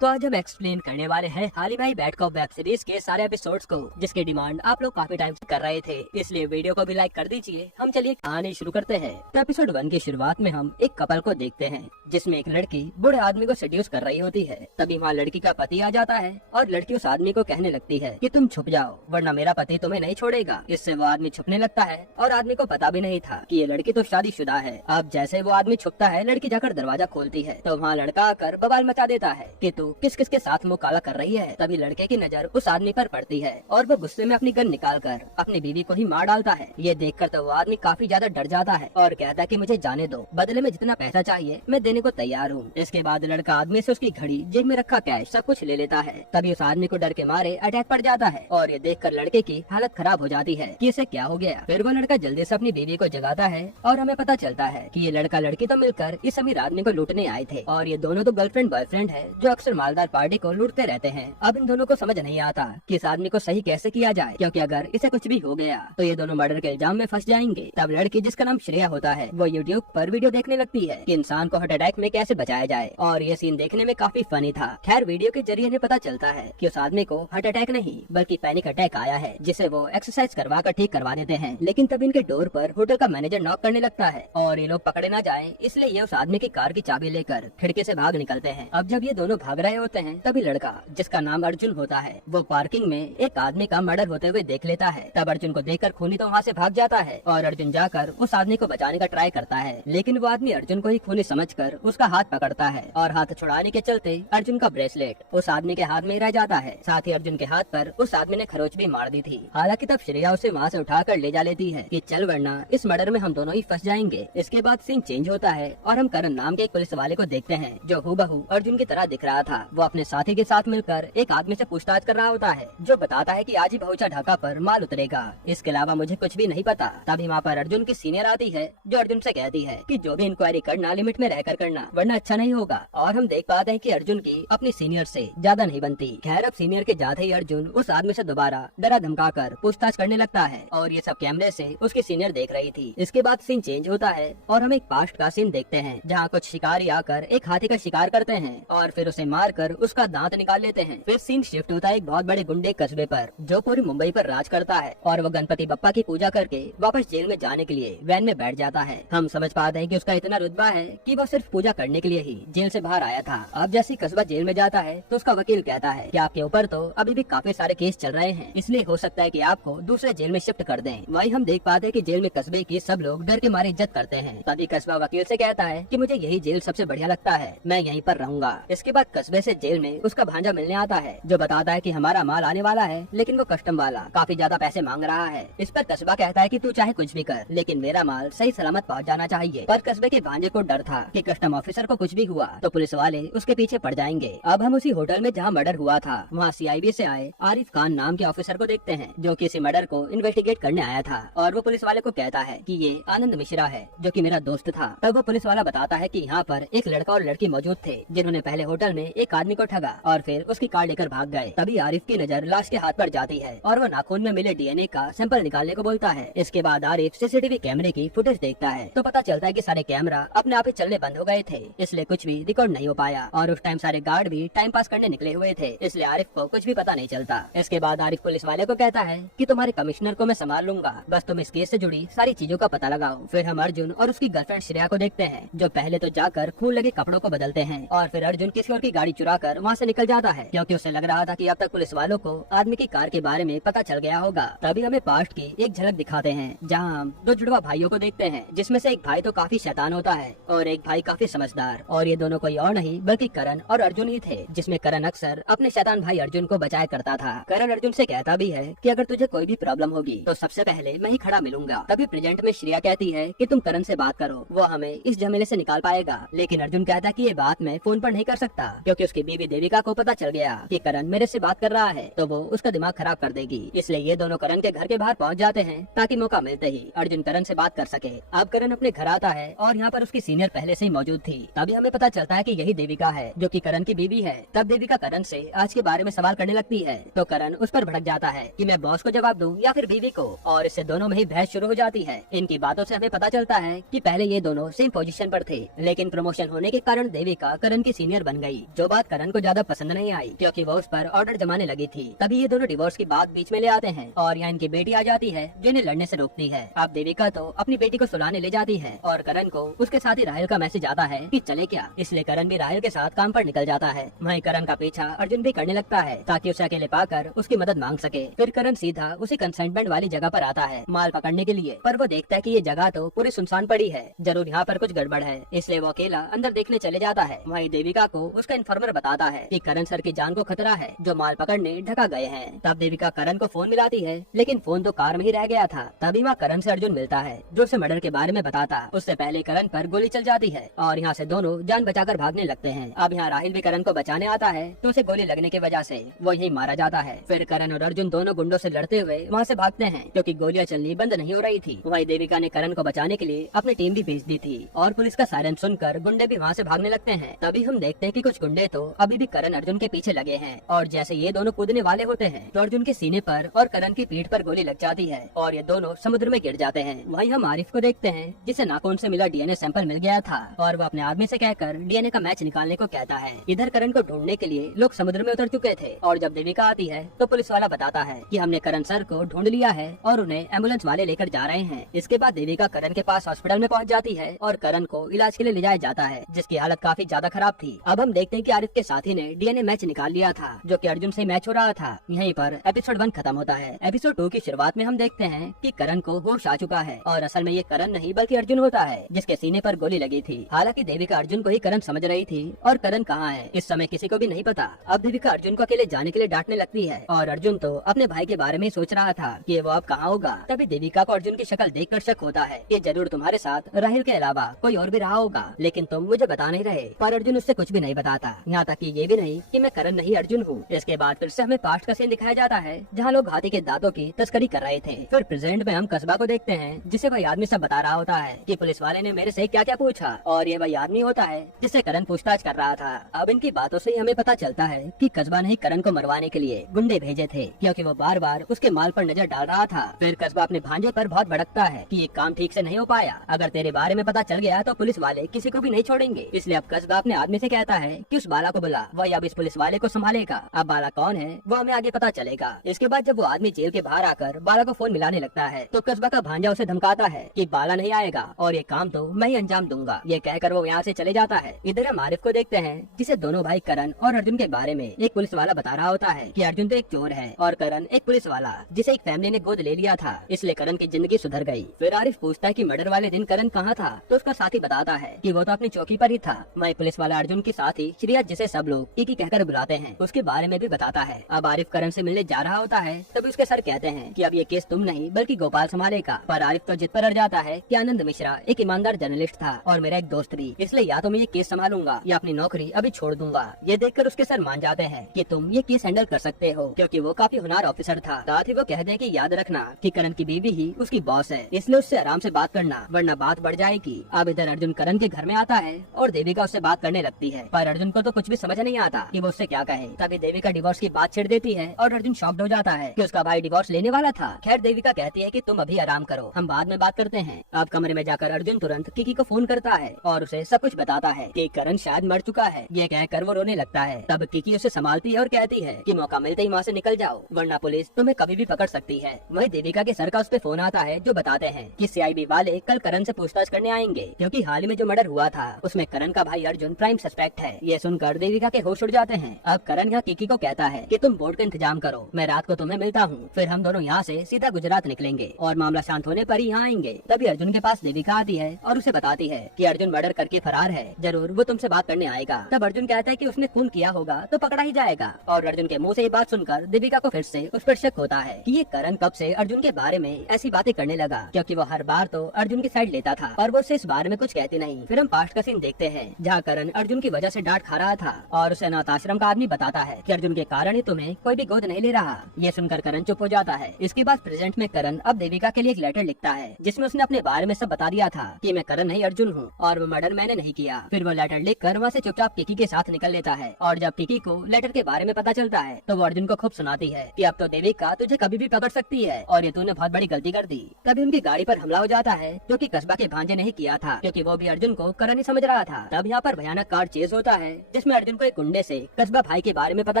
तो आज हम एक्सप्लेन करने वाले हैं हाल ही में बैट कॉप वेब सीरीज के सारे एपिसोड्स को, जिसकी डिमांड आप लोग काफी टाइम से कर रहे थे, इसलिए वीडियो को भी लाइक कर दीजिए। हम चलिए कहानी शुरू करते हैं। तो एपिसोड 1 की शुरुआत में हम एक कपल को देखते हैं, जिसमें एक लड़की बूढ़े आदमी को सेड्यूस कर रही होती है। तभी वहाँ लड़की का पति आ जाता है और लड़की उस आदमी को कहने लगती है कि तुम छुप जाओ वरना मेरा पति तुम्हें नहीं छोड़ेगा। इससे वो आदमी छुपने लगता है और आदमी को पता भी नहीं था कि ये लड़की तो शादीशुदा है। अब जैसे वो आदमी छुपता है, लड़की जाकर दरवाजा खोलती है तो वहाँ लड़का आकर बवाल मचा देता है कि तू किस किस के साथ मुँह काला कर रही है। तभी लड़के की नजर उस आदमी पर पड़ती है और वो गुस्से में अपनी गन निकालकर अपनी बीवी को ही मार डालता है। ये देखकर तो वो आदमी काफी ज्यादा डर जाता है और कहता है कि मुझे जाने दो, बदले में जितना पैसा चाहिए मैं देने को तैयार हूँ। इसके बाद लड़का आदमी से उसकी घड़ी, जेब में रखा कैश सब कुछ ले लेता है। तभी उस आदमी को डर के मारे अटैक पड़ जाता है और ये देखकर लड़के की हालत खराब हो जाती है कि इसे क्या हो गया। फिर वो लड़का जल्दी से अपनी बीवी को जगाता है और हमें पता चलता है कि ये लड़का लड़की तो मिलकर इस अमीर आदमी को लूटने आए थे और ये दोनों तो गर्लफ्रेंड बॉयफ्रेंड है जो अक्सर मालदार पार्टी को लूटते रहते हैं। अब इन दोनों को समझ नहीं आता कि इस आदमी को सही कैसे किया जाए, क्योंकि अगर इसे कुछ भी हो गया तो ये दोनों मर्डर के इल्जाम में फंस जाएंगे। तब लड़की, जिसका नाम श्रेया होता है, वो यूट्यूब पर वीडियो देखने लगती है कि इंसान को हार्ट अटैक में कैसे बचाया जाए और ये सीन देखने में काफी फनी था। खैर, वीडियो के जरिए इन्हें पता चलता है कि उस आदमी को हार्ट अटैक नहीं बल्कि पैनिक अटैक आया है, जिसे वो एक्सरसाइज करवा कर ठीक करवा देते हैं। लेकिन तब इनके डोर पर होटल का मैनेजर नॉक करने लगता है और ये लोग पकड़े ना जाएं, इसलिए ये उस आदमी की कार की चाबी लेकर खिड़की से भाग निकलते हैं। अब जब ये दोनों भाग रहे होते हैं तभी लड़का, जिसका नाम अर्जुन होता है, वो पार्किंग में एक आदमी का मर्डर होते हुए देख लेता है। तब अर्जुन को देखकर खूनी तो वहाँ से भाग जाता है और अर्जुन जाकर उस आदमी को बचाने का ट्राई करता है, लेकिन वो आदमी अर्जुन को ही खूनी समझकर उसका हाथ पकड़ता है और हाथ छुड़ाने के चलते अर्जुन का ब्रेसलेट उस आदमी के हाथ में रह जाता है। साथ ही अर्जुन के हाथ पर उस आदमी ने खरोच भी मार दी थी। हालांकि तब श्रेया उसे वहाँ से उठाकर ले जा लेती है कि चल वरना इस मर्डर में हम दोनों ही फंस जाएंगे। इसके बाद सीन चेंज होता है और हम करण नाम के एक पुलिस वाले को देखते हैं जो हूबहू अर्जुन की तरह दिख रहा था। वो अपने साथी के साथ मिलकर एक आदमी से पूछताछ कर रहा होता है जो बताता है कि आज ही बहुचा ढाका पर माल उतरेगा, इसके अलावा मुझे कुछ भी नहीं पता। तभी वहाँ पर अर्जुन की सीनियर आती है जो अर्जुन से कहती है कि जो भी इंक्वायरी करना लिमिट में रहकर करना वरना अच्छा नहीं होगा। और हम देख पाते हैं कि अर्जुन की अपनी सीनियर से ज्यादा नहीं बनती। खैर, अब सीनियर के जाते ही अर्जुन उस आदमी से दोबारा डरा धमका कर पूछताछ करने लगता है और ये सब कैमरे से उसकी सीनियर देख रही थी। इसके बाद सीन चेंज होता है और हम एक पास्ट का सीन देखते हैं जहाँ कुछ शिकारी आकर एक हाथी का शिकार करते हैं और फिर उसे मार कर उसका दांत निकाल लेते हैं। फिर सीन शिफ्ट होता है एक बहुत बड़े गुंडे कस्बे पर जो पूरी मुंबई पर राज करता है और वो गणपति बप्पा की पूजा करके वापस जेल में जाने के लिए वैन में बैठ जाता है। हम समझ पाते हैं कि उसका इतना रुतबा है कि वो सिर्फ पूजा करने के लिए ही जेल से बाहर आया था। अब जैसे कस्बा जेल में जाता है तो उसका वकील कहता है कि आपके ऊपर तो अभी भी काफी सारे केस चल रहे हैं, इसलिए हो सकता है कि आपको दूसरे जेल में शिफ्ट कर दें। वहीं हम देख पाते हैं कि जेल में कस्बे की सब लोग डर के मारे इज्जत करते हैं। तभी कस्बा वकील से कहता है कि मुझे यही जेल सबसे बढ़िया लगता है, मैं यहीं पर रहूंगा। इसके बाद कस्बे से जेल में उसका भांजा मिलने आता है जो बताता है कि हमारा माल आने वाला है, लेकिन वो कस्टम वाला काफी ज्यादा पैसे मांग रहा है। इस पर कस्बा कहता है कि तू चाहे कुछ भी कर, लेकिन मेरा माल सही सलामत पहुंच जाना चाहिए। पर कस्बे के भांजे को डर था कि कस्टम ऑफिसर को कुछ भी हुआ तो पुलिस वाले उसके पीछे पड़ जाएंगे। अब हम उसी होटल में जहाँ मर्डर हुआ था वहाँ CIB से आए आरिफ खान नाम के ऑफिसर को देखते हैं जो कि इसी मर्डर को इन्वेस्टिगेट करने आया था और वो पुलिस वाले को कहता है कि ये आनंद मिश्रा है जो कि मेरा दोस्त था। तब वो पुलिस वाला बताता है कि यहाँ पर एक लड़का और लड़की मौजूद थे जिन्होंने पहले होटल में एक आदमी को ठगा और फिर उसकी कार लेकर भाग गए। तभी आरिफ की नजर लाश के हाथ पर जाती है और वो नाखून में मिले DNA का सैंपल निकालने को बोलता है। इसके बाद आरिफ CCTV कैमरे की फुटेज देखता है तो पता चलता है कि सारे कैमरा अपने आप ही चलने बंद हो गए थे, इसलिए कुछ भी रिकॉर्ड नहीं हो पाया और उस टाइम सारे गार्ड भी टाइम पास करने निकले हुए थे, इसलिए आरिफ को कुछ भी पता नहीं चलता। इसके बाद आरिफ पुलिस वाले को कहता है कि तुम्हारे कमिश्नर को मैं संभाल लूंगा, बस तुम इस केस से जुड़ी सारी चीजों का पता लगाओ। फिर हम अर्जुन और उसकी गर्लफ्रेंड श्रेया को देखते हैं जो पहले तो जाकर खून लगे कपड़ों को बदलते हैं और फिर अर्जुन किसी और की गाड़ी चुरा कर वहाँ से निकल जाता है क्योंकि उसे लग रहा था कि अब तक पुलिस वालों को आदमी की कार के बारे में पता चल गया होगा। तभी हमें पास्ट की एक झलक दिखाते हैं जहाँ हम दो जुड़वा भाइयों को देखते हैं जिसमें से एक भाई तो काफी शैतान होता है और एक भाई काफी समझदार, और ये दोनों कोई और नहीं बल्कि करण और अर्जुन ही थे, जिसमें करण अक्सर अपने शैतान भाई अर्जुन को बचाया करता था। करण अर्जुन से कहता भी है कि अगर तुझे कोई भी प्रॉब्लम होगी तो सबसे पहले मैं ही खड़ा मिलूंगा। तभी प्रेजेंट में श्रेया कहती है कि तुम करण से बात करो, वो हमें इस झमेले से निकाल पाएगा, लेकिन अर्जुन कहता है कि ये बात मैं फोन पर नहीं कर सकता क्योंकि उसकी बीवी देविका को पता चल गया कि करण मेरे से बात कर रहा है तो वो उसका दिमाग खराब कर देगी। इसलिए ये दोनों करण के घर के बाहर पहुंच जाते हैं ताकि मौका मिलते ही अर्जुन करण से बात कर सके। अब करण अपने घर आता है और यहाँ पर उसकी सीनियर पहले से ही मौजूद थी। तभी हमें पता चलता है कि यही देविका है जो कि करण की बीवी है। तब देविका करण से आज के बारे में सवाल करने लगती है तो करण उस पर भड़क जाता है कि मैं बॉस को जवाब दूं या फिर बीवी को, और इससे दोनों में ही बहस शुरू हो जाती है। इनकी बातों से हमें पता चलता है कि पहले ये दोनों सेम पोजीशन पर थे, लेकिन प्रमोशन होने के कारण देविका करण की सीनियर बन गई। जो बात करण को ज्यादा पसंद नहीं आई क्योंकि वो उस पर ऑर्डर जमाने लगी थी। तभी ये दोनों डिवोर्स की बात बीच में ले आते हैं और यहाँ इनकी बेटी आ जाती है जो इन्हें लड़ने से रोकती है। अब देविका तो अपनी बेटी को सुलाने ले जाती है और करण को उसके साथ ही राहुल का मैसेज आता है कि चले क्या, इसलिए करण भी राहुल के साथ काम पर निकल जाता है। वहीं करण का पीछा अर्जुन भी करने लगता है ताकि उसे अकेले पाकर उसकी मदद मांग सके। फिर करण सीधा उसी कंसाइनमेंट वाली जगह पर आता है माल पकड़ने के लिए, पर वो देखता है कि ये जगह तो पूरी सुनसान पड़ी है, जरूर यहाँ पर कुछ गड़बड़ है, इसलिए वो अकेला अंदर देखने चले जाता है। वहीं देविका को उसका इन्फॉर्मर बताता है कि करण सर की जान को खतरा है जो माल पकड़ने ढका गए हैं। तब देविका करण को फोन मिलाती है लेकिन फोन तो कार में ही रह गया था। तभी वहाँ करण से अर्जुन मिलता है जो उसे मर्डर के बारे में बताता। उससे पहले करण पर गोली चल जाती है और यहाँ से दोनों जान बचाकर भागने लगते हैं। अब यहाँ राहुल भी करण को बचाने आता है तो उसे गोली लगने की वजह से वो यहीं मारा जाता है। फिर करण और अर्जुन दोनों गुंडों से लड़ते हुए वहाँ से भागते हैं क्योंकि गोलियां चलनी बंद नहीं हो रही थी। वहीं देविका ने करण को बचाने के लिए अपनी टीम भी भेज दी थी और पुलिस का सायरन सुनकर गुंडे भी वहाँ से भागने लगते हैं। तभी हम देखते हैं कि कुछ गुंडे तो अभी भी करण अर्जुन के पीछे लगे हैं और जैसे ये दोनों कूदने वाले होते हैं तो अर्जुन के सीने पर और करण की पीठ पर गोली लग जाती है और ये दोनों समुद्र में गिर जाते हैं। वहीं हम आरिफ को देखते हैं जिसे नाखून से मिला डीएनए सैंपल मिल गया था और वो अपने आदमी से कहकर डीएनए का मैच निकालने को कहता है। इधर करण को ढूंढने के लिए लोग समुद्र में उतर चुके थे और जब देविका आती है तो पुलिस वाला बताता है कि हमने करण सर को ढूंढ लिया है और उन्हें एम्बुलेंस वाले लेकर जा रहे हैं। इसके बाद देविका करण के पास हॉस्पिटल में पहुंच जाती है और करण को इलाज के लिए ले जाया जाता है जिसकी हालत काफी ज्यादा खराब थी। अब हम देखते हैं कि आरिफ के साथी ने डीएनए मैच निकाल लिया था जो कि अर्जुन से मैच हो रहा था। यहीं पर एपिसोड 1 खत्म होता है। एपिसोड 2 की शुरुआत में हम देखते हैं कि करण को होश आ चुका है और असल में ये करण नहीं बल्कि अर्जुन होता है जिसके सीने पर गोली लगी थी। हालांकि देविका अर्जुन को ही करण समझ रही थी और करण कहाँ है इस समय किसी को भी नहीं पता। अब देविका अर्जुन को अकेले जाने के लिए डांटने लगती है और अर्जुन तो अपने भाई के बारे में सोच रहा था कि वो अब कहाँ होगा। तभी देविका को अर्जुन की शक्ल देखकर शक होता है कि जरूर तुम्हारे साथ राहुल के अलावा कोई और भी रहा होगा, लेकिन तुम मुझे बता नहीं रहे। पर अर्जुन उससे कुछ भी नहीं बताता, यहाँ तक कि ये भी नहीं कि मैं करण नहीं अर्जुन हूँ। इसके बाद फिर से हमें पास्ट का सीन दिखाया जाता है जहाँ लोग हाथी के दांतों की तस्करी कर रहे थे। फिर प्रेजेंट में हम कस्बा को देखते हैं जिसे वही आदमी सब बता रहा होता है कि पुलिस वाले ने मेरे से क्या क्या पूछा और ये वही आदमी होता है जिससे करण पूछताछ कर रहा था। अब इनकी बातों से हमें पता चलता है कि कस्बा ने करण को मरवाने के लिए गुंडे भेजे थे क्योंकि वो बार बार उसके माल पर नजर डाल रहा था। फिर कस्बा अपने भांजे पर बहुत भड़कता है कि ये काम ठीक से नहीं हो पाया, अगर तेरे बारे में पता चल गया तो पुलिस वाले किसी को भी नहीं छोड़ेंगे। इसलिए अब कस्बा अपने आदमी से कहता है कि उस बाला को बुला, वही अब इस पुलिस वाले को संभालेगा। अब बाला कौन है वो हमें आगे पता चलेगा। इसके बाद जब वो आदमी जेल के बाहर आकर बाला को फोन मिलाने लगता है तो कस्बा का भांजा उसे धमकाता है कि बाला नहीं आएगा और ये काम तो मैं ही अंजाम दूंगा। ये कहकर वो यहाँ से चले जाता है। इधर हम आरिफ को देखते हैं जिसे दोनों भाई करण और अर्जुन के बारे में एक पुलिस वाला बता रहा होता है कि अर्जुन तो एक चोर है और करण एक पुलिस वाला जिसे एक फैमिली ने गोद ले लिया था, इसलिए करण की जिंदगी सुधर गई। फिर आरिफ पूछता है कि मर्डर वाले दिन करण कहाँ था तो उसका साथी बताता है कि वो तो अपनी चौकी पर ही था। वही पुलिस वाला अर्जुन के साथी श्रेया जिसे सब लोग एक ही कहकर बुलाते हैं उसके बारे में भी बताता है। अब आरिफ करण से मिलने जा रहा होता है तभी उसके सर कहते हैं कि अब ये केस तुम नहीं बल्कि गोपाल संभालेगा। पर आरिफ तो जिद पर अड़ जाता है कि आनंद मिश्रा एक ईमानदार जर्नलिस्ट था और मेरा एक दोस्त भी, इसलिए या तो मैं ये केस संभालूंगा या अपनी नौकरी अभी छोड़ दूंगा। ये देखकर उसके सर मान जाते हैं कि तुम ये केस हैंडल कर सकते हो क्योंकि वो काफी होनहार ऑफिसर था। साथ ही वो कहते हैं कि याद रखना कि करण की बीवी ही उसकी बॉस है, इसलिए उससे आराम से बात करना वरना बात बढ़ जाएगी। अब इधर अर्जुन करण के घर में आता है और देविका उससे बात करने लगती है पर अर्जुन को तो कुछ भी समझ नहीं आता कि वो उससे क्या कहे। तभी देविका डिवोर्स की बात छेड़ देती है और अर्जुन शॉक्ड हो जाता है कि उसका भाई डिवोर्स लेने वाला था। खैर देविका कहती है कि तुम अभी आराम करो, हम बाद में बात करते हैं। अब कमरे में जाकर अर्जुन तुरंत किकी को फोन करता है और उसे सब कुछ बताता है कि करण शायद मर चुका है। ये कहकर वो रोने लगता है। तब किकी उसे संभालती है और कहती है कि मौका मिलते ही वहाँ से निकल जाओ वरना पुलिस तुम्हें कभी भी पकड़ सकती है। वही देविका के सर का उस पे फोन आता है जो बताते हैं कि सीआईबी वाले कल करण से पूछताछ करने आएंगे क्योंकि हाल ही में जो मर्डर हुआ था उसमें करण का भाई अर्जुन प्राइम सस्पेक्ट है। ये सुनकर देविका के होश उड़ जाते हैं। अब करण यहाँ किकी को कहता है कि तुम बोर्ड का इंतजाम करो, मैं रात को तुम्हें मिलता हूँ, फिर हम दोनों यहाँ से सीधा गुजरात निकलेंगे और मामला शांत होने पर ही यहाँ आएंगे। तभी अर्जुन के पास देविका आती है और उसे बताती है कि अर्जुन मर्डर करके फरार है, जरूर वो तुमसे बात करने आएगा। तब अर्जुन कहता है कि उसने खून किया होगा तो पकड़ा ही जाएगा और अर्जुन के मुँह से ये बात सुनकर देविका को फिर से उस पर शक होता है कि ये करण कब से अर्जुन के बारे में ऐसी बातें करने लगा क्योंकि वो हर बार तो अर्जुन की साइड लेता था और वो उससे इस बारे में कुछ कहती नहीं। फिर हम पास्ट का सीन देखते हैं जहाँ करण अर्जुन की वजह से डांट खा रहा था और उसे अनाथ आश्रम का आदमी बताता है कि अर्जुन के कारण ही तुम्हें कोई भी गोद नहीं ले रहा। ये सुनकर करण चुप हो जाता है। इसके बाद प्रेजेंट में करण अब देविका के लिए एक लेटर लिखता है जिसमें उसने अपने बारे में सब बता दिया था कि मैं करण नहीं अर्जुन हूँ और वो मर्डर मैंने नहीं किया। फिर वो लेटर लिख कर वहाँ से चुपचाप किकी के साथ निकल लेता है और जब किकी को लेटर के बारे में पता चलता है तो वो अर्जुन को खूब सुनाती है कि अब तो देविका तुझे कभी भी पकड़ सकती है और ये तूने बहुत बड़ी गलती कर दी। तभी उनकी गाड़ी पर हमला हो जाता है जो कि कस्बा के भांजे नहीं किया था क्योंकि वो भी अर्जुन को करण ही समझ रहा था। तब यहाँ पर भयानक कार चेज होता है जिसमें अर्जुन को एक गुंडे से कस्बा भाई के बारे में पता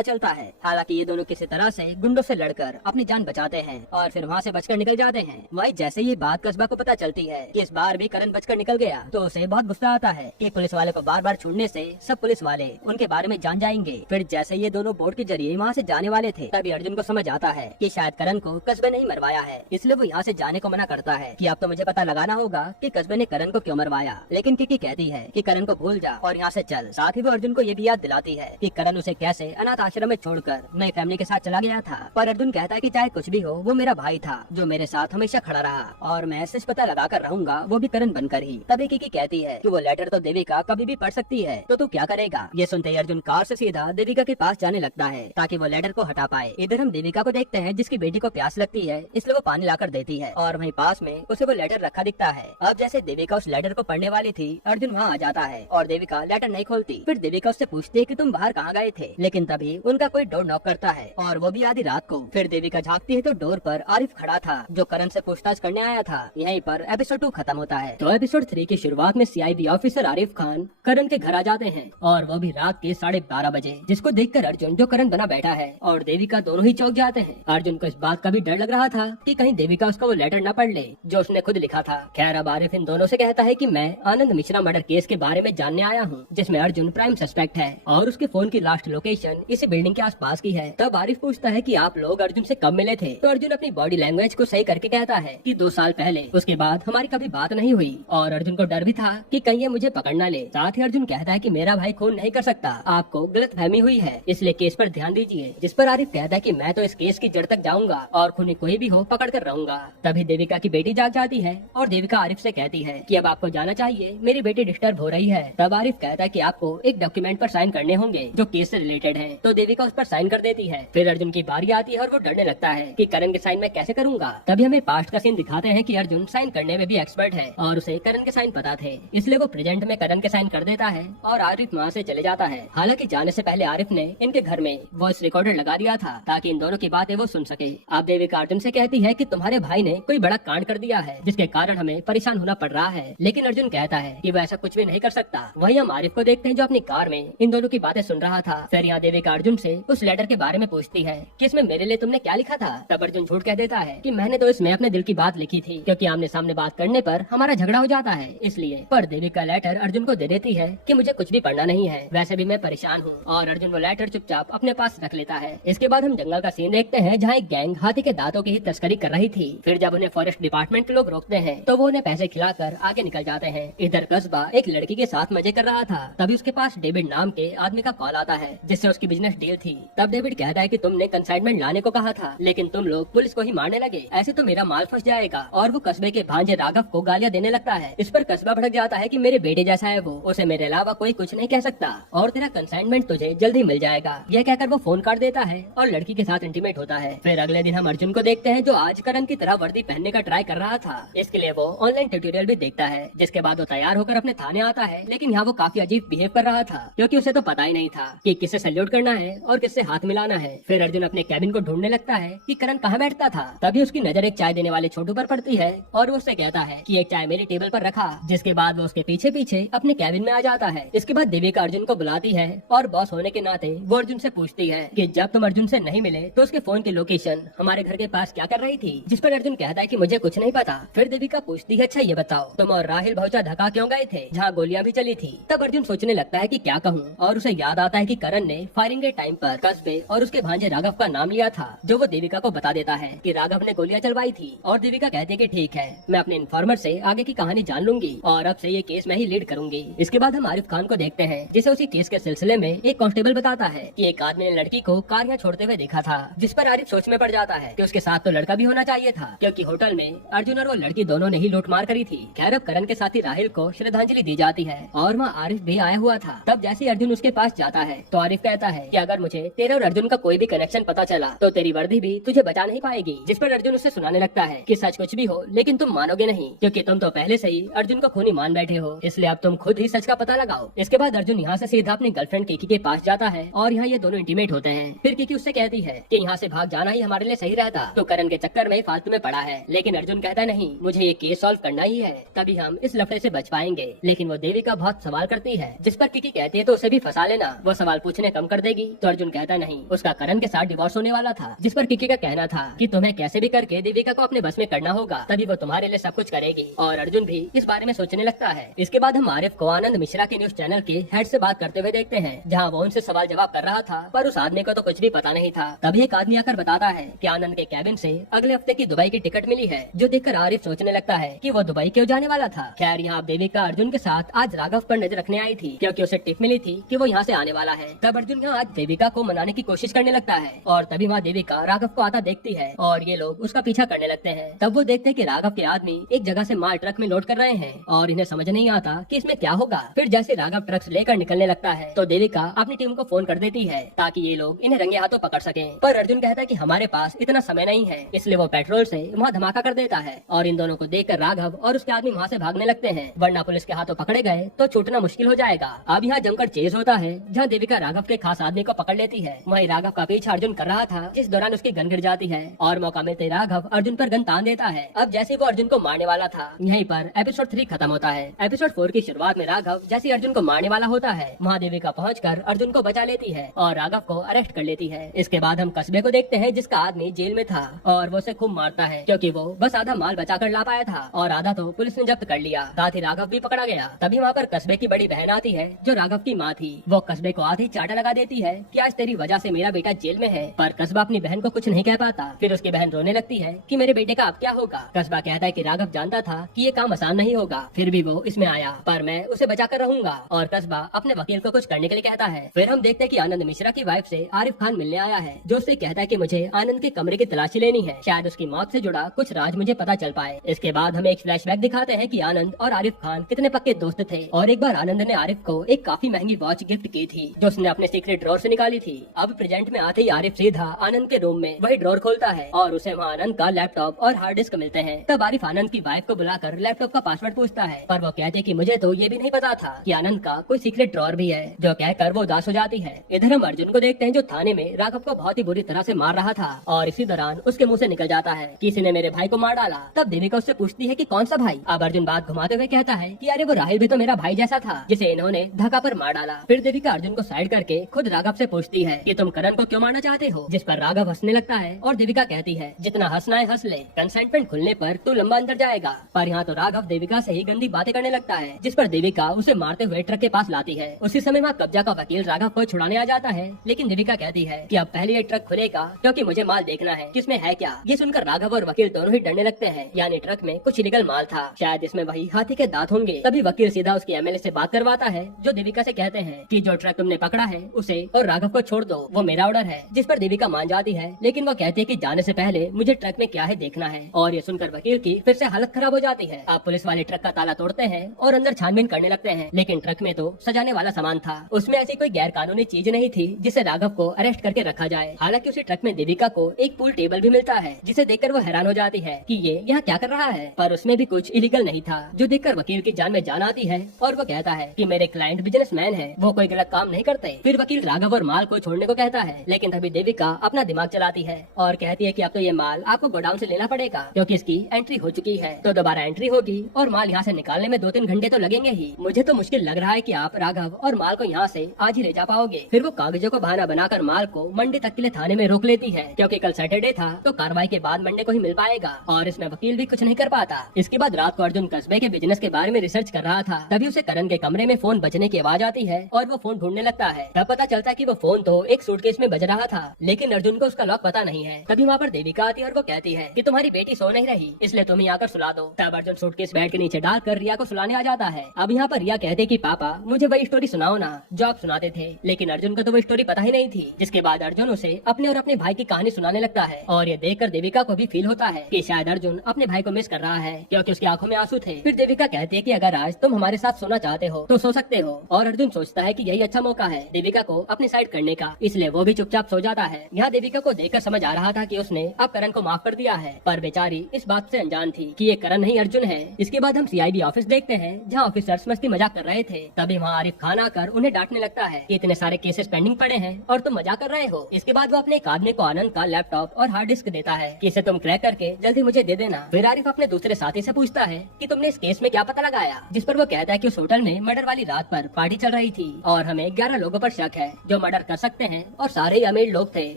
चलता है। हालांकि ये दोनों किसी तरह से गुंडों से लड़कर अपनी जान बचाते हैं और फिर वहाँ से बचकर निकल जाते हैं। वही जैसे ये बात कस्बा को पता चलती है कि इस बार भी करण बचकर निकल गया तो उसे बहुत गुस्सा आता है कि पुलिस वाले को बार बार छोड़ने से सब पुलिस वाले उनके बारे में जान जाएंगे। फिर जैसे ये दोनों बोट के जरिए वहाँ से जाने वाले थे तभी अर्जुन को समझ आता है कि शायद करण को कस्बे ने ही मरवाया है, इसलिए वो यहाँ से जाने को मना करता है कि अब तो मुझे पता लगाना होगा कि कस्बे ने करण को क्यों मरवाया। लेकिन किकी कहती है कि करण को भूल जा और यहाँ से चल। साथ ही वो अर्जुन को ये भी याद दिलाती है कि करण उसे कैसे अनाथ आश्रम में छोड़कर नई फैमिली के साथ चला गया था। पर अर्जुन कहता है कि चाहे कुछ भी हो वो मेरा भाई था जो मेरे साथ हमेशा खड़ा रहा और मैं सच पता लगा कर रहूंगा, वो भी करण बनकर ही। तभी किकी कहती है कि वो लेटर तो देविका कभी भी पढ़ सकती है तो तू क्या करेगा। ये सुनते ही अर्जुन कार से सीधा देविका के पास जाने लगता है ताकि वो लेटर को हटा पाए। इधर हम देविका को देखते हैं जिसकी बेटी को प्यास लगती है इसलिए वो पानी लाकर देती है और वहीं पास में उसे वो लेटर रखा दिखता है। अब जैसे देविका उस लेटर को पढ़ने वाली थी अर्जुन वहाँ आ जाता है और देविका लेटर नहीं खोलती। फिर देविका उससे पूछती है कि तुम बाहर कहाँ गए थे, लेकिन तभी उनका कोई डोर नॉक करता है और वो भी आधी रात को। फिर देविका झाँकती है तो डोर पर आरिफ खड़ा था जो करण से पूछताछ करने आया था। यहीं पर एपिसोड 2 खत्म होता है। तो एपिसोड 3 की शुरुआत में CID ऑफिसर आरिफ खान करण के घर आ जाते हैं और वो भी रात के 12:30 बजे, जिसको देखकर अर्जुन जो करण बना बैठा है और देविका दोनों ही चौंक जाते हैं। अर्जुन को इस बात का भी डर लग रहा था कि कहीं देविका उसका वो लेटर न पढ़ ले जो उसने खुद लिखा था। खैर अब आरिफ इन दोनों से कहता है कि मैं आनंद मिश्रा मर्डर केस के बारे में जानने आया हूँ जिसमें अर्जुन प्राइम सस्पेक्ट है और उसके फोन की लास्ट लोकेशन इसी बिल्डिंग के आसपास की है। तब आरिफ पूछता है कि आप लोग अर्जुन से कब मिले थे, तो अर्जुन अपनी बॉडी लैंग्वेज को सही करके कहता है कि 2 साल पहले। उसके बाद हमारी कभी बात नहीं हुई और अर्जुन को डर भी था कि कहीं ये मुझे पकड़ न ले। साथ ही अर्जुन कहता है कि मेरा भाई खून नहीं कर सकता, आपको गलत फहमी हुई है, इसलिए केस पर ध्यान दीजिए। जिस पर आरिफ कहता है कि मैं तो इस केस की जड़ तक जाऊंगा और खूनी कोई भी हो पकड़ कर रहूंगा। तभी देविका की बेटी जाग जाती है और देविका आरिफ से कहती है कि अब आपको जाना चाहिए, मेरी बेटी डिस्टर्ब हो रही है। तब आरिफ कहता है कि आपको एक डॉक्यूमेंट पर साइन करने होंगे जो केस से रिलेटेड है, तो देविका उस पर साइन कर देती है। फिर अर्जुन की बारी आती है और वो डरने लगता है कि करण के साइन मैं कैसे करूंगा। तभी हमें पास्ट का सीन दिखाते हैं कि अर्जुन साइन करने में भी एक्सपर्ट है और उसे करण के साइन पता थे, इसलिए वो प्रेजेंट में करण के साइन कर देता है और आरिफ वहाँ से चले जाता है। हालांकि जाने से पहले आरिफ ने इनके घर में वॉइस रिकॉर्डर लगा दिया था ताकि इन दोनों की बातें वो सुन सके। अब देविका अर्जुन से कहती है कि तुम्हारे भाई ने कोई बड़ा कांड कर दिया है जिसके कारण हमें परेशान होना पड़ रहा है, लेकिन अर्जुन कहता है कि वो ऐसा कुछ भी नहीं कर सकता। वहीं हम आरिफ को देखते हैं जो अपनी कार में इन दोनों की बातें सुन रहा था। फिर यहाँ देविका अर्जुन से उस लेटर के बारे में पूछती है कि इसमें मेरे लिए तुमने क्या लिखा था। तब अर्जुन झूठ कह देता है कि मैंने तो इसमें अपने दिल की बात लिखी थी, क्योंकि आमने सामने बात करने पर हमारा झगड़ा हो जाता है इसलिए। पर देविका लेटर अर्जुन को दे देती है कि मुझे कुछ भी पढ़ना नहीं है, वैसे भी मैं परेशान हूँ, और अर्जुन वो लेटर चुपचाप अपने पास रख लेता है। इसके बाद हम जंगल का सीन देखते हैं जहाँ एक गैंग हाथी के दांतों की ही तस्करी कर रही थी। फिर जब उन्हें फॉरेस्ट डिपार्टमेंट के लोग रोकते हैं तो वो उन्हें पैसे खिलाकर आगे निकल जाते हैं। इधर कस्बा एक लड़की के साथ मजे कर रहा था, तभी उसके पास डेविड नाम के आदमी का कॉल आता है जिससे उसकी बिजनेस डील थी। तब डेविड कहता है कि तुमने कंसाइनमेंट लाने को कहा था लेकिन तुम लोग पुलिस को ही मारने लगे, ऐसे तो मेरा माल फंस जाएगा। और वो कस्बे के भांजे राघव को गालियां देने लगता है। इस पर कस्बा भड़क जाता है कि मेरे बेटे जैसा है वो, उसे मेरे अलावा कोई कुछ नहीं कह सकता और तेरा कंसाइनमेंट तुझे जल्दी मिल जाएगा। यह कहकर वो फोन काट देता है और लड़की के साथ इंटीमेट होता है। फिर अगले दिन हम अर्जुन को देखते हैं जो आज करण की तरह वर्दी पहनने का ट्राई कर रहा था। इसके लिए वो ऑनलाइन ट्यूटोरियल भी देखता है, जिसके बाद वो तैयार होकर अपने थाने आता है। लेकिन यहाँ वो काफी अजीब बिहेव कर रहा था क्योंकि उसे तो पता ही नहीं था कि किससे सैल्यूट करना है और किससे हाथ मिलाना है। फिर अर्जुन अपने कैबिन को ढूंढने लगता है कि करण कहाँ बैठता था। तभी उसकी नजर एक चाय देने वाले छोटू पर पड़ती है और वो उससे कहता है कि एक चाय मेरी टेबल पर रखा, जिसके बाद वो उसके पीछे पीछे अपने कैबिन में आ जाता है। इसके बाद देविका अर्जुन को बुलाती है और बॉस होने के नाते वो अर्जुन से पूछती है कि जब तुम अर्जुन से नहीं मिले तो उसके फोन की लोकेशन हमारे घर के पास क्या कर रही थी, जिस पर अर्जुन कहता है कि मुझे कुछ नहीं पता। फिर देविका पूछती है अच्छा ये बताओ तुम और राहिल भौचा धक्का क्यों गए थे जहाँ गोलियां भी चली थी। तब अर्जुन सोचने लगता है कि क्या कहूँ और उसे याद आता है कि करण ने फायरिंग के टाइम पर कस्बे और उसके भांजे राघव का नाम लिया था, जो वो देविका को बता देता है कि राघव ने गोलियां चलवाई थी। और देविका कहती है कि ठीक है, मैं अपने इन्फॉर्मर से आगे की कहानी जान लूंगी और अब से ये केस मैं ही लीड करूंगी। इसके बाद हम आरिफ खान को देखते हैं जिसे उसी केस के सिलसिले में एक कांस्टेबल बताता है कि एक आदमी ने लड़की को कार यहाँ छोड़ते हुए देखा था, जिस पर आरिफ सोच में पड़ जाता है कि उसके साथ तो लड़का भी होना चाहिए था क्योंकि होटल में अर्जुन और वो लड़की दोनों ने ही लूटमार करी थी। खैर अब करण के साथी राहिल को श्रद्धांजलि दी जाती है और वहाँ आरिफ भी आया हुआ था। तब जैसे अर्जुन उसके पास जाता है तो आरिफ कहता है कि अगर मुझे तेरे और अर्जुन का कोई भी कनेक्शन पता चला तो तेरी वर्दी भी तुझे बचा नहीं पाएगी। जिस पर अर्जुन उससे सुनाने लगता है कि सच कुछ भी हो लेकिन तुम मानोगे नहीं क्योंकि तुम तो पहले से ही अर्जुन को खूनी मान बैठे हो, इसलिए अब तुम खुद ही सच का पता लगाओ। इसके बाद अर्जुन यहाँ से सीधा अपनी गर्लफ्रेंड किकी के पास जाता है और यहाँ ये दोनों इंटीमेट होते हैं। फिर किकी उससे कहती है कि यहाँ से भाग जाना ही हमारे लिए सही रहता, तो करण के चक्कर में फालतू में पड़ा है। लेकिन अर्जुन कहता नहीं, मुझे ये केस सॉल्व करना ही है, तभी हम इस लफड़े से बच पाएंगे। लेकिन वो देविका बहुत सवाल करती है, जिस पर किकी कहती है तो उसे भी फंसा लेना, वो सवाल पूछने कम कर देगी। तो अर्जुन कहता नहीं, उसका करण के साथ डिवोर्स होने वाला था, जिस पर किकी का कहना था कि तुम्हें कैसे भी करके देविका को अपने बस में करना होगा, तभी वो तुम्हारे लिए सब कुछ करेगी। और अर्जुन भी इस बारे में सोचने लगता है। इसके बाद हम आरिफ को आनंद मिश्रा के न्यूज चैनल के हेड से बात करते हुए देखते हैं, जहाँ वो उनसे सवाल जवाब कर रहा था, पर उस आदमी को तो कुछ भी पता नहीं था। तभी एक आदमी आकर बताता है कि आनंद के कैबिन से अगले हफ्ते की दुबई की टिकट मिली है, जो देखकर आरिफ सोचने लगता है कि वो दुबई क्यों जाने वाला था। खैर यहाँ देविका अर्जुन के साथ आज राघव पर नजर रखने आई थी, क्योंकि उसे टिप मिली थी कि वो यहाँ से आने वाला है। तब अर्जुन यहाँ आज देविका को मनाने की कोशिश करने लगता है, और तभी वहाँ देविका राघव को आता देखती है और ये लोग उसका पीछा करने लगते हैं। तब वो देखते हैं कि राघव के आदमी एक जगह से माल ट्रक में लोड कर रहे हैं और इन्हें समझ नहीं आता कि इसमें क्या होगा। फिर जैसे राघव ट्रक लेकर निकलने लगता है तो देविका अपनी टीम को फोन कर देती है ताकि ये लोग इन्हें रंगे हाथों पकड़ सकें। पर अर्जुन कहता है कि हमारे पास इतना समय नहीं है, इसलिए वो पेट्रोल से वहाँ धमाका कर देता है और इन दोनों को देखकर राघव और उसके आदमी वहाँ से भागने लगते हैं, वरना पुलिस के हाथों पकड़े गए तो छूटना मुश्किल हो जाएगा। अब यहाँ जमकर चेज होता है, जहाँ देविका राघव के खास आदमी को पकड़ लेती है। वही राघव का पीछा अर्जुन कर रहा था, जिस दौरान उसकी गन गिर जाती है और मौका मिलते राघव अर्जुन पर गन तान देता है। अब जैसे वो अर्जुन को मारने वाला था, यहीं पर एपिसोड 3 खत्म होता है। एपिसोड 4 की शुरुआत में राघव जैसे अर्जुन को मारने वाला होता है, वहाँ देविका पहुंचकर अर्जुन को बचा लेती है और राघव को अरेस्ट कर लेती है। इसके बाद हम कस्बे को देखते हैं, जिसका आदमी जेल में था और वो उसे खूब मारता है, क्योंकि वो बस आधा माल बचा कर ला पाया था और आधा तो पुलिस ने जब्त कर लिया। साथ ही राघव भी पकड़ा गया। तभी वहाँ पर कस्बे की बड़ी बहन आती है, जो राघव की माँ थी। वो कस्बे को आधी चाटा लगा देती है कि आज तेरी वजह से मेरा बेटा जेल में है, पर कस्बा अपनी बहन को कुछ नहीं कह पाता। फिर उसकी बहन रोने लगती है कि मेरे बेटे का अब क्या होगा। कस्बा कहता है कि राघव जानता था कि ये काम आसान नहीं होगा, फिर भी वो इसमें आया, पर मैं उसे बचा कर रहूंगा। और कस्बा अपने वकील को कुछ करने के लिए कहता है। फिर हम देखते हैं कि आनंद मिश्रा की वाइफ से आरिफ खान मिलने आया है, जो उससे कहता है कि मुझे आनंद के कमरे की तलाशी लेनी है, शायद उसकी मौत से जुड़ा कुछ राज मुझे पता चल पाए। इसके बाद हमें एक फ्लैशबैक दिखाते हैं कि आनंद और आरिफ खान कितने पक्के दोस्त थे, और एक बार आनंद ने आरिफ को एक काफी महंगी वॉच गिफ्ट की थी, जो उसने अपने सीक्रेट ड्रॉर से निकाली थी। अब प्रेजेंट में आते ही आरिफ सीधा आनंद के रूम में वही ड्रॉर खोलता है और उसे वहाँ आनंद का लैपटॉप और हार्ड डिस्क मिलते हैं। तब आरिफ आनंद की वाइफ को बुलाकर लैपटॉप का पासवर्ड पूछता है, पर वो कहते कि मुझे तो ये भी नहीं पता था कि आनंद का कोई सीक्रेट ड्रॉर भी है, जो कहकर वो उदास हो जाती है। इधर हम अर्जुन को देखते हैं, जो थाने में राघव को बहुत ही बुरी तरह से मार रहा था, और इसी दौरान उसके मुंह से निकल जाता है किसी ने मेरे भाई को मार डाला। तब देविका उससे पूछती है कि कौन सा भाई। अब अर्जुन बात घुमाते हुए कहता है कि अरे वो राहिल भी तो मेरा भाई जैसा था, जिसे इन्होंने धक्का पर मार डाला। फिर देविका अर्जुन को साइड करके खुद राघव से पूछती है कि तुम करण को क्यों मारना चाहते हो, जिस पर राघव हंसने लगता है और देविका कहती है जितना हंसना है हंस ले, कंसेंटमेंट खुलने पर तू लंबा अंदर जाएगा। पर यहाँ तो राघव देविका से ही गंदी बातें करने लगता है, जिस पर देविका उसे मारते हुए ट्रक के पास लाती है। उसी समय वहाँ कब्जा का वकील राघव को छुड़ाने आ जाता है, लेकिन देविका कहती है कि अब पहले ये ट्रक खुलेगा, क्योंकि मुझे माल देखना है किसमें है क्या। ये सुनकर राघव और वकील दोनों ही डरने लगते हैं, यानी ट्रक में कुछ इलीगल माल था, शायद इसमें वही हाथी के दांत होंगे। तभी वकील सीधा उसके एमएलए से बात करवाता है, जो देविका से कहते हैं कि जो ट्रक तुमने पकड़ा है उसे और राघव को छोड़ दो, वो मेरा ऑर्डर है। जिस पर देविका मान जाती है, लेकिन वो कहती है कि जाने से पहले मुझे ट्रक में क्या है देखना है। और ये सुनकर वकील की फिर से हालत खराब हो जाती है। अब पुलिस वाले ट्रक का ताला तोड़ते हैं और अंदर छानबीन करने लगते हैं, लेकिन ट्रक में तो सजाने वाला सामान था, उसमें ऐसी कोई गैर कानूनी चीज नहीं थी जिसे राघव को अरेस्ट करके रखा जाए। हालांकि उसी ट्रक में देविका को एक पूल टेबल भी मिलता है, जिसे देखकर वो हैरान हो जाती है कि ये यहाँ क्या कर रहा है, पर उसमें भी कुछ इलीगल नहीं था, जो देखकर वकील की जान में जान आती है। और वो कहता है कि मेरे क्लाइंट बिजनेसमैन है, वो कोई गलत काम नहीं करते। फिर वकील राघव और माल को छोड़ने को कहता है, लेकिन तभी देविका अपना दिमाग चलाती है और कहती है कि अब तो ये माल आपको गोडाउन से लेना पड़ेगा, क्योंकि इसकी एंट्री हो चुकी है, तो दोबारा एंट्री होगी और माल यहाँ से निकालने में 2-3 घंटे तो लगेंगे ही। मुझे तो मुश्किल लग रहा है कि आप राघव और माल को यहाँ से आज ही ले जा पाओगे। फिर वो कागजों को बहाना बनाकर माल को मंडे तक के लिए थाने में रोक लेती है, क्योंकि कल सैटरडे था, तो कार्रवाई के बाद मंडे को ही मिल पाएगा, और इसमें वकील भी कुछ नहीं कर पाता। इसके बाद रात को अर्जुन कस्बे के बिजनेस के बारे में रिसर्च कर रहा था, तभी उसे करण के कमरे में फोन बजने की आवाज आती है और वो फोन ढूंढने लगता है। तब पता चलता है कि वो फोन तो एक सूटकेस में बज रहा था, लेकिन अर्जुन को उसका लॉक पता नहीं है। तभी वहाँ पर देविका आती है और वो कहती है कि तुम्हारी बेटी सो नहीं रही, इसलिए तुम यहाँ आकर सुला दो। तब अर्जुन सूटकेस बेड के नीचे डालकर रिया को सुलाने आ जाता है। अब यहाँ पर रिया कहते कि पापा मुझे वही स्टोरी सुनाओ ना जो आप सुनाते थे, लेकिन अर्जुन को तो वो स्टोरी पता ही नहीं थी। जिसके बाद अर्जुन उसे अपने और अपने भाई की कहानी सुनाने लगता है, और ये देखकर देविका को भी फील होता है कि शायद अर्जुन अपने भाई को मिस कर रहा है, क्योंकि उसकी आंखों में आंसू थे। फिर देविका कहती है कि अगर आज तुम हमारे साथ सोना चाहते हो तो सो सकते हो, और अर्जुन सोचता है कि यही अच्छा मौका है देविका को अपनी साइड करने का, इसलिए वो भी चुपचाप सो जाता है। यहाँ देविका को देखकर समझ आ रहा था कि उसने अब करण को माफ कर दिया है, पर बेचारी इस बात से अनजान थी कि ये करण नहीं अर्जुन है। इसके बाद हम सीआईडी ऑफिस देखते हैं, जहाँ ऑफिसर्स मस्ती मजाक कर रहे थे। तभी वहाँ आरिफ खान आकर उन्हें डांटने लगता है कि इतने सारे केसेस पेंडिंग पड़े हैं और तुम मजाक कर रहे हो। इसके बाद वो अपने एक आदमी को आनंद का लैपटॉप और हार्ड डिस्क देता है कि इसे तुम क्रैक करके जल्दी मुझे दे देना। फिर आरिफ अपने दूसरे साथी से पूछता है कि तुमने इस केस में क्या पता लगाया, जिस पर वो कहता है कि उस होटल में मर्डर वाली रात पर पार्टी चल चल रही थी और हमें 11 लोगों पर शक है जो मर्डर कर सकते हैं और सारे ही अमीर लोग थे।